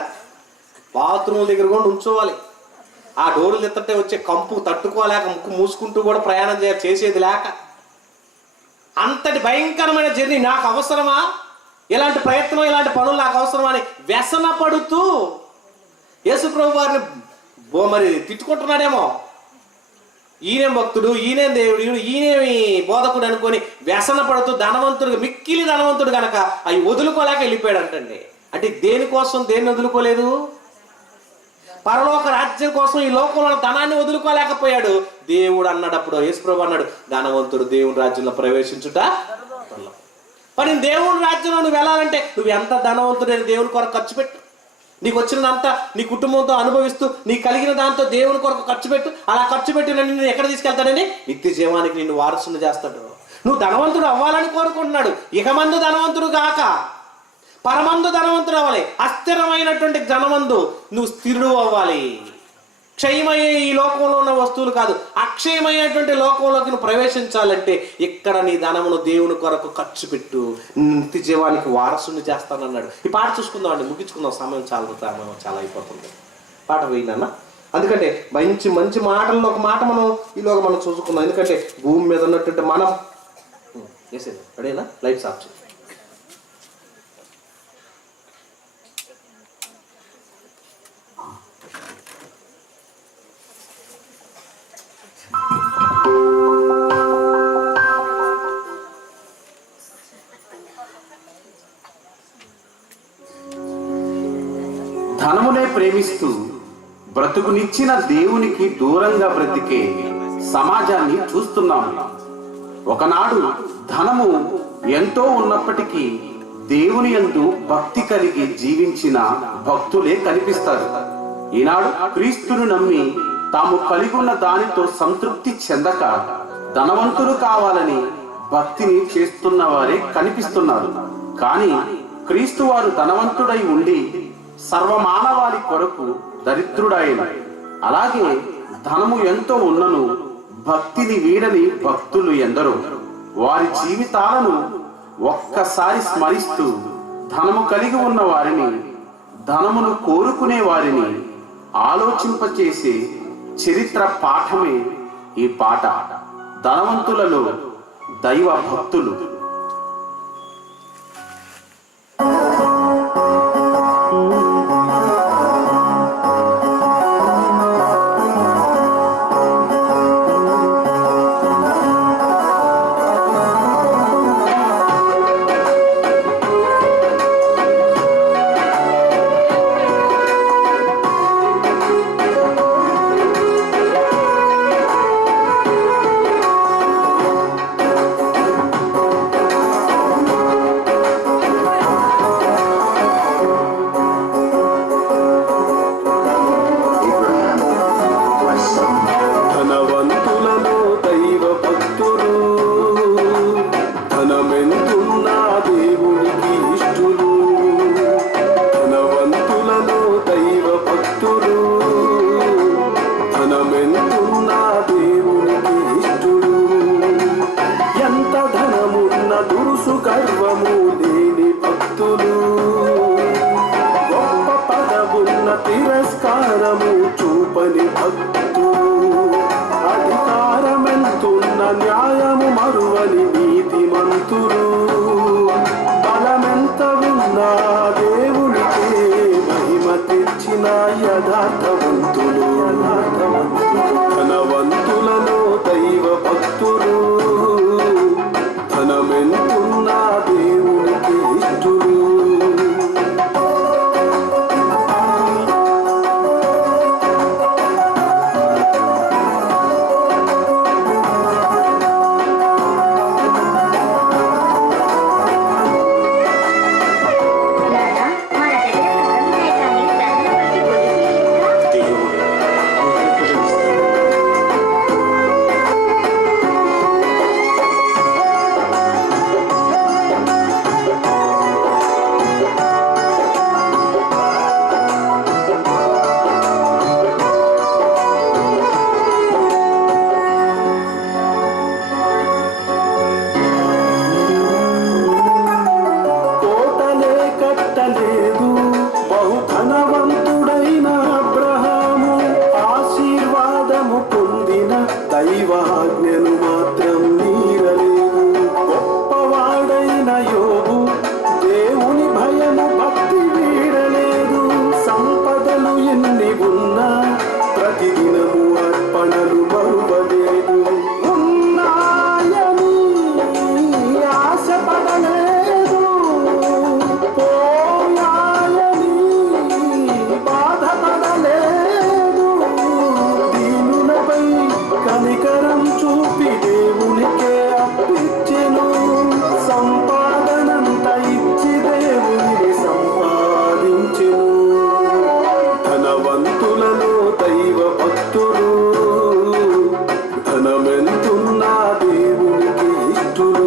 బాత్రూమ్ దగ్గర కూడా నుంచోవాలి. ఆ డోర్లు ఎత్తంటే వచ్చే కంపు తట్టుకోలేక ముక్కు మూసుకుంటూ కూడా ప్రయాణం చేసేది లేక, అంతటి భయంకరమైన జర్నీ నాకు అవసరమా? ఇలాంటి ప్రయత్నం, ఇలాంటి పనులు నాకు అవసరమా అని వ్యసన పడుతూ యేసు ప్రభు వారిని మరి తిట్టుకుంటున్నాడేమో. ఈయనేం భక్తుడు, ఈయనేం దేవుడు, ఈయనేమి బోధకుడు అనుకొని వ్యసన పడుతూ ధనవంతుడు, మిక్కిలి ధనవంతుడు కనుక అవి వదులుకోలేక వెళ్ళిపోయాడు అంటండి. అంటే దేనికోసం దేన్ని వదులుకోలేదు? పరలోక రాజ్యం కోసం ఈ లోకంలో ధనాన్ని వదులుకోలేకపోయాడు. దేవుడు అన్నాడప్పుడు, యేసుప్రభు అన్నాడు, ధనవంతుడు దేవుని రాజ్యంలో ప్రవేశించుట. మరి దేవుని రాజ్యంలో నువ్వు వెళ్ళాలంటే నువ్వు ఎంత ధనవంతుడైన దేవుని కొరకు ఖర్చు పెట్టు. నీకు వచ్చినంతా నీ కుటుంబంతో అనుభవిస్తూ నీకు కలిగిన దాంతో దేవుని కొరకు ఖర్చు పెట్టు. అలా ఖర్చు పెట్టి నిన్ను ఎక్కడ తీసుకెళ్తాడని? నిత్య జీవానికి నిన్ను వారసుని చేస్తాడు. నువ్వు ధనవంతుడు అవ్వాలని కోరుకుంటున్నాడు. ఇక మందు ధనవంతుడు కాక పరమందు ధనవంతుడు అవ్వాలి. అస్థిరమైనటువంటి ధనమందు నువ్వు స్థిరుడు అవ్వాలి. క్షయమయ్యే ఈ లోకంలో ఉన్న వస్తువులు కాదు, అక్షయమైనటువంటి లోకంలోకి నువ్వు ప్రవేశించాలంటే ఇక్కడ నీ ధనమును దేవుని కొరకు ఖర్చు పెట్టు, నిత్య జీవానికి వారసుని చేస్తానన్నాడు. ఈ పాట చూసుకుందాం అండి, ముగించుకుందాం, సమయం చాలా అయిపోతుంది. పాట వేయినా. అందుకంటే మంచి మంచి మాటల్లో ఒక మాట ఈలోగా మనం చూసుకుందాం. ఎందుకంటే భూమి మీద ఉన్నటువంటి మనం వేసేది అడేనా లైట్స్ ఆఫ్ చేయి. ధనమునే ప్రేమిస్తూ బ్రతుకునిచ్చిన దేవునికి దూరంగా బ్రతికే సమాజాన్ని చూస్తున్నాము. ఒకనాడు ధనము ఎంతో ఉన్నప్పటికీ దేవుని యందు భక్తి కలిగి జీవించిన భక్తులే కనిపిస్తారు. ఈనాడు క్రీస్తును నమ్మి తాము కలిగి ఉన్న దానితో సంతృప్తి చెందక ధనవంతులు కావాలని భక్తిని చేస్తున్న వారే కనిపిస్తున్నారు. కానీ క్రీస్తు వారు ధనవంతుడై ఉండి సర్వమానవాళి కొరకు దరిద్రుడాయన. అలాగే ధనము ఎంతో ఉన్నను భక్తిని వీడని భక్తులు ఎందరో. వారి జీవితాలను ఒక్కసారి స్మరిస్తూ ధనము కలిగి ఉన్న వారిని, ధనమును కోరుకునే వారిని ఆలోచింపచేసే చరిత్ర పాఠమే ఈ పాట. ధనవంతులలో దైవ భక్తులు. భక్తుడు. అధికారమెంతున్న న్యాయము మరువని నీతిమంతుడు. బలమెంత ఉన్నా దేవునికే మహిమ తెచ్చిన యథార్థవంతులు. ధనవంతులలో దైవ భక్తులు. ధనమెంతున్న దేవునికి ఇష్టడు. దైవాజ్ఞను మాత్రం మీరలేదు. గొప్పవాడైన యోబు దేవుని భయము భక్తి వీడలేదు. సంపదలు ఎన్ని ఉన్నా ప్రతిదినము అర్పణలు మరువలేదు. ఉన్నాయని ఆశపడలేదు. పోయాయని బాధపడలేదు. దీనులపై కనికరం చూపి దేవునికే అప్పిచ్చెను. సంపాదనంత ఇచ్చి దేవుని సంపాదించెను. ధనవంతులలో దైవ భక్తులు. ధనమెంతున్నా దేవునికి ఇష్టడు.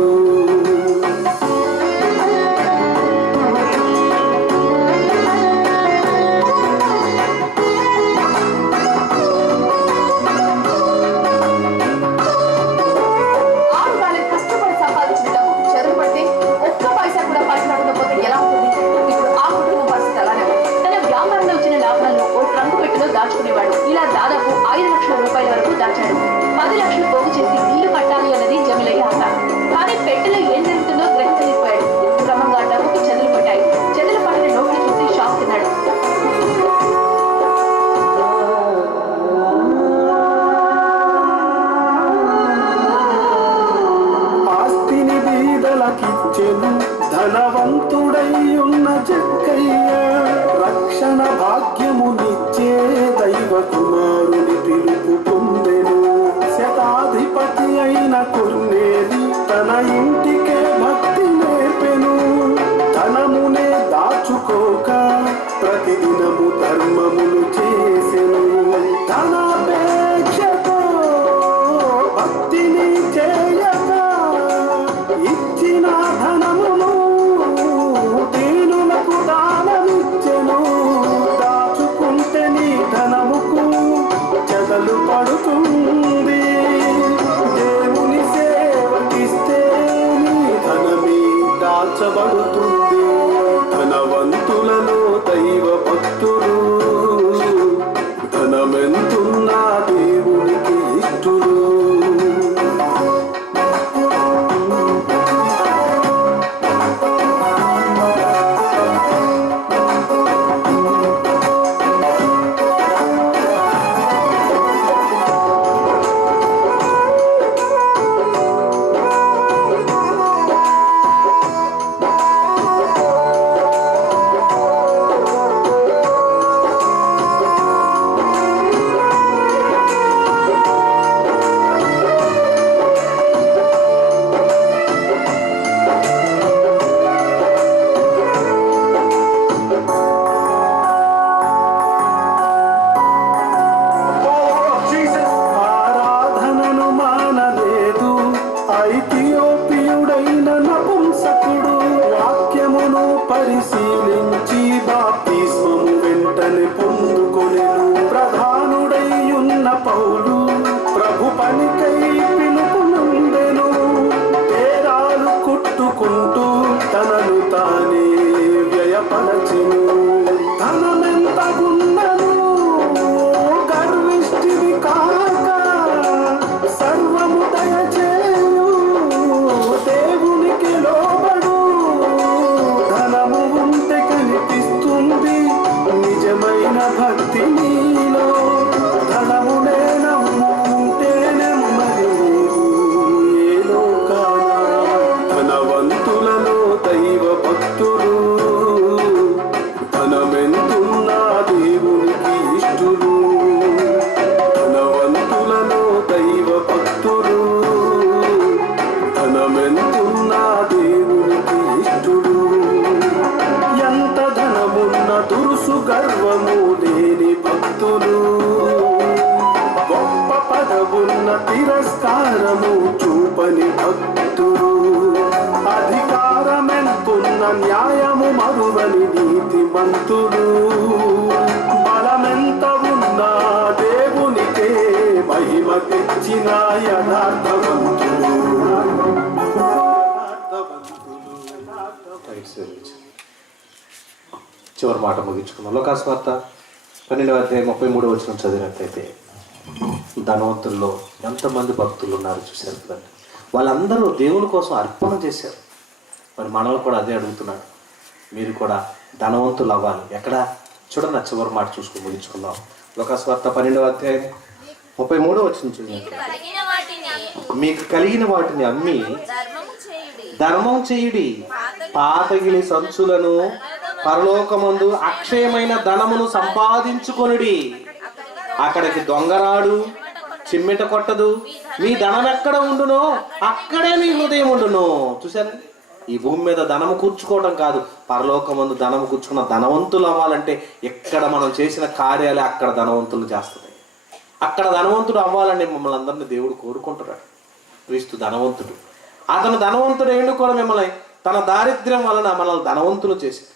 దాచుకునేవాడు. ఇలా దాదాపు 5 లక్షల రూపాయల వరకు దాచాడు. 10 లక్షలు పోగు చేసి ఇల్లు కట్టాలి అన్నది జమిలయ్య ఆశ. కానీ పెట్టెలో ఏం జరుగుతుందో గ్రహించలేకపోయాడు. క్రమంగా డబ్బుకు చెదలు పట్టాయి. చెదలు పడిన నోట్లు చూసి షాక్ తిన్నాడు. ఆస్తిని బీదలకిచ్చెను ధనవంతుడై ఉన్న జక్కయ్య. రక్షణ భాగ్యమునిచ్చే దైవ కుమారుని పిలుపు పొందెను. శతాధిపతి అయిన కొర్నేలి తన ఇంటికే భక్తి నేర్పెను. ధనమునే దాచుకోక ప్రతిదినము ధర్మములు చేసెను. ధనాపేక్షతో భక్తిని చేయక ఇచ్చిన ధనమును దీనులకు దానమిచ్చెను. దాచుకుంటే నీ ధనముకు చెదలు పడుతుంది. దేవుని సేవకిస్తే నీ ధనమే దాచబడుతుంది. ధనవంతులలో దైవ భక్తులు. ధనమెంతున్నా దేవునికి ఇష్టడు. ఐథియోపియుడైన నపుంసకుడు వాక్యమును పరిశీలించి బాప్తిస్మము వెంటనే పొందుకొనెను. ప్రధానుడై ఉన్న పౌలు ప్రభు పనికై పిలుపు నుండెను. తేరాలు కుట్టుకుంటూ తనను తానే వ్యయపరచెను. ధనమెంత గున్నను గర్విష్టి ధనమెంతున్నా దేవునికి ఇష్టుడు. ఎంత ధనమున్న దురుసు గర్వము లేని భక్తులు, గొప్ప పదవున్న తిరస్కారము చూపని భక్తులు, అధికారమెంతున్న న్యాయము మరువని నీతిమంతులు, బలమెంత ఉన్నా దేవునికే మహిమ తెచ్చిన యథార్థవంతులు. చివరి మాట ముగించుకున్నాం. లోకాసు వార్త 12:33 చదివినట్లయితే ధనవంతుల్లో ఎంతమంది భక్తులు ఉన్నారు చూశారు కదండి. వాళ్ళందరూ దేవుని కోసం అర్పణ చేశారు. మరి మనల్ని కూడా అదే అడుగుతున్నాడు, మీరు కూడా ధనవంతులు అవ్వాలి. ఎక్కడ చూడండి, ఆ చివరి మాట చూసుకుని ముగించుకుందాం. లోకాసు వార్త 12:33 చూడండి. మీకు కలిగిన వాటిని అమ్మి ధర్మం చేయుడి, పాతగిలి సంచులను పరలోకమందు అక్షయమైన ధనమును సంపాదించుకొనుడి. అక్కడికి దొంగరాడు, చిమ్మెట కొట్టదు. మీ ధనం ఎక్కడ ఉండునో అక్కడే మీ హృదయం ఉండును. చూసారు, ఈ భూమి మీద ధనము కూర్చుకోవడం కాదు, పరలోకమందు ధనము కూర్చుకున్న ధనవంతులు అవ్వాలంటే ఎక్కడ మనం చేసిన కార్యాలే అక్కడ ధనవంతులు చేస్తుంది. అక్కడ ధనవంతుడు అవ్వాలని మమ్మల్ని అందరినీ దేవుడు కోరుకుంటున్నాడు. క్రీస్తు ధనవంతుడు. అతను ధనవంతుడు ఏంటో కూడా మిమ్మల్ని తన దారిద్ర్యం వలన మనల్ని ధనవంతులు చేశాడు.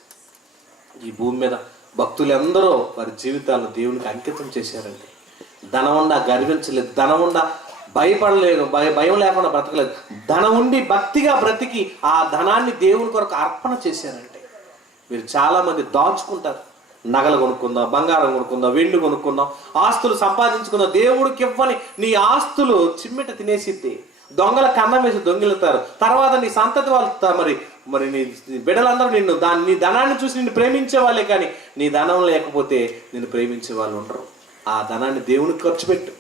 ఈ భూమి మీద భక్తులందరూ వారి జీవితాలను దేవునికి అంకితం చేశారండి. ధనం ఉండా గర్వించలేదు, ధనం ఉండా భయపడలేదు, భయం లేకుండా బ్రతకలేదు. ధనం ఉండి భక్తిగా బ్రతికి ఆ ధనాన్ని దేవుని కొరకు అర్పణ చేశారండి. మీరు చాలామంది దాచుకుంటారు. నగలు కొనుక్కుందాం, బంగారం కొనుక్కుందాం, వెండి కొనుక్కుందాం, ఆస్తులు సంపాదించుకుందాం. దేవుడికి ఇవ్వని నీ ఆస్తులు చిమ్మెట తినేసిద్ది. దొంగల కన్నం వేసి దొంగిలుతారు. తర్వాత నీ సంతతి వాళ్ళు మరి నీ బిడ్డలందరూ నీ ధనాన్ని చూసి నిన్ను ప్రేమించే వాళ్ళే, కానీ నీ ధనం లేకపోతే నిన్ను ప్రేమించే వాళ్ళు ఉండరు. ఆ ధనాన్ని దేవునికి ఖర్చు పెట్టు.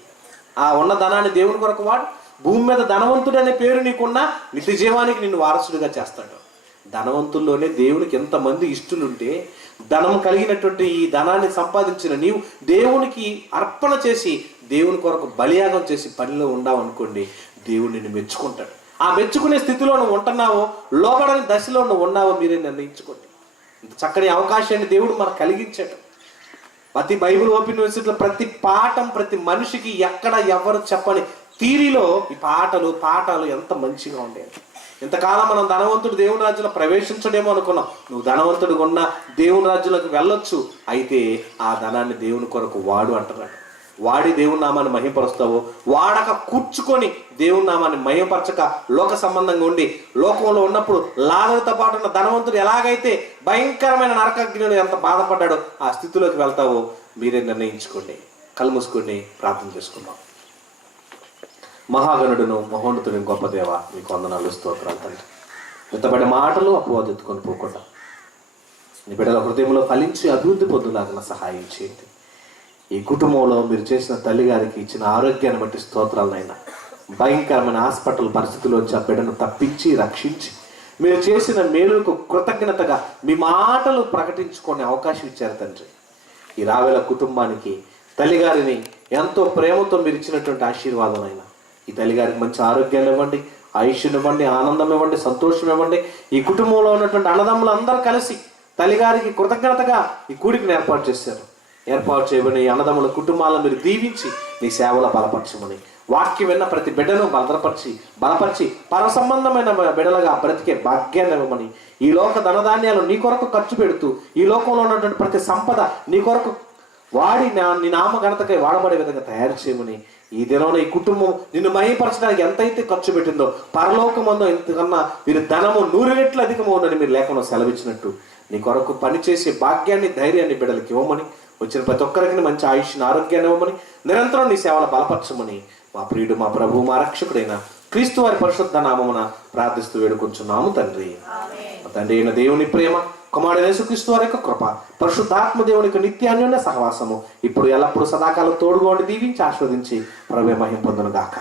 ఆ ఉన్న ధనాన్ని దేవుని కొరకు వాడు. భూమి మీద ధనవంతుడు అనే పేరు నీకున్నా నిత్య జీవానికి నిన్ను వారసుడిగా చేస్తాడు. ధనవంతుల్లోనే దేవునికి ఎంతమంది ఇష్టలుంటే, ధనం కలిగినటువంటి ఈ ధనాన్ని సంపాదించిన నీవు దేవునికి అర్పణ చేసి దేవుని కొరకు బలియాగం చేసి పనిలో ఉండావు అనుకోండి, దేవుడు నిన్ను మెచ్చుకుంటాడు. ఆ మెచ్చుకునే స్థితిలో నువ్వు ఉంటున్నావో, లోబడని దశలో నువ్వు ఉన్నావో మీరే నిర్ణయించుకోండి. ఇంత చక్కని అవకాశాన్ని దేవుడు మనకు కలిగించాడు. ప్రతి బైబిల్ ఓపెన్ యూనివర్సిటీలో ప్రతి పాఠం ప్రతి మనిషికి ఎక్కడ ఎవరు చెప్పని తీరిలో ఈ పాఠాలు ఎంత మంచిగా ఉండేది. ఇంతకాలం మనం ధనవంతుడు దేవుని రాజ్యంలో ప్రవేశించడేమో అనుకున్నాం. నువ్వు ధనవంతుడు ఉన్న దేవుని రాజ్యంలోకి వెళ్ళొచ్చు. అయితే ఆ ధనాన్ని దేవుని కొరకు వాడు అంటున్నాడు. వాడి దేవుని నామాన్ని మహిమపరుస్తావో, వాడక కూర్చుకొని దేవుని నామాన్ని మహిమపరచక లోక సంబంధంగా ఉండి లోకంలో ఉన్నప్పుడు లాజరుతో పాటు ఉన్న ధనవంతుడు ఎలాగైతే భయంకరమైన నరకాగ్నిలో ఎంత బాధపడ్డాడో ఆ స్థితిలోకి వెళ్తావో మీరే నిర్ణయించుకోండి. కళ్ళు మూసుకొని ప్రార్థన చేసుకుందాం. మహాగణుడును మహోన్నతుని గొప్ప దేవ, మీకు వందనాలు స్తోత్రాలు తండ్రి. ఇంతబడి మాటలు అపవాదు ఎత్తుకొని పోకుండా నీ బిడ్డల హృదయంలో ఫలించి అభివృద్ధి పొందులాగిన సహాయం చేయండి. ఈ కుటుంబంలో మీరు చేసిన తల్లిగారికి ఇచ్చిన ఆరోగ్యాన్ని బట్టి స్తోత్రాలనైనా, భయంకరమైన హాస్పిటల్ పరిస్థితుల్లోంచి ఆ బిడ్డను తప్పించి రక్షించి మీరు చేసిన మేలుకు కృతజ్ఞతగా మీ మాటలు ప్రకటించుకునే అవకాశం ఇచ్చారు తండ్రి. ఈ రావేల కుటుంబానికి తల్లిగారిని ఎంతో ప్రేమతో మీరు ఇచ్చినటువంటి ఆశీర్వాదమైనా, ఈ తల్లిగారికి మంచి ఆరోగ్యాన్ని ఇవ్వండి, ఆయుష్ని ఇవ్వండి, ఆనందం ఇవ్వండి, సంతోషం ఇవ్వండి. ఈ కుటుంబంలో ఉన్నటువంటి అన్నదమ్ములు అందరూ కలిసి తల్లిగారికి కృతజ్ఞతగా ఈ కూడికను ఏర్పాటు చేశారు. ఏర్పాటు చేయబడిన ఈ అన్నదమ్ముల కుటుంబాలను మీరు దీవించి నీ సేవలో బలపరచమని, వాక్యం విన్న ప్రతి బిడ్డను బలపరిచి పర సంబంధమైన బిడ్డలుగా బ్రతికే భాగ్యాన్ని ఇవ్వమని, ఈ లోక ధనధాన్యాలు నీ కొరకు ఖర్చు పెడుతూ ఈ లోకంలో ఉన్నటువంటి ప్రతి సంపద నీ కొరకు వాడి నీ నామ ఘనతకై వాడబడే విధంగా తయారు చేయమని, ఈ దినంలో ఈ కుటుంబం నిన్ను మహిమపరచడానికి ఎంతైతే ఖర్చు పెట్టిందో పరలోకమందో ఎంతకన్నా మీరు ధనము 100 రెట్లు అధికము ఉందని మీరు లేఖలో సెలవిచ్చినట్టు నీ కొరకు పనిచేసే భాగ్యాన్ని ధైర్యాన్ని బిడ్డలకి ఇవ్వమని, వచ్చిన ప్రతి ఒక్కరికి మంచి ఆయుష్ని ఆరోగ్యాన్ని ఇవ్వమని, నిరంతరం నీ సేవలు బలపరచమని మా ప్రియుడు మా ప్రభువు మా రక్షకుడైన క్రీస్తు వారి పరిశుద్ధ నామమున ప్రార్థిస్తూ వేడుకొంచున్నాము తండ్రి. తండ్రి అయిన దేవుని ప్రేమ, కుమారుడైన యేసుక్రీస్తు వారి యొక్క కృప, పరిశుద్ధాత్మ దేవునికి నిత్యాన్యోన్య సహవాసము ఇప్పుడు ఎల్లప్పుడూ సదాకాలం తోడుగా ఉండి దీవించి ఆస్వాదించి ప్రభువే మహిమ పొందును గాక.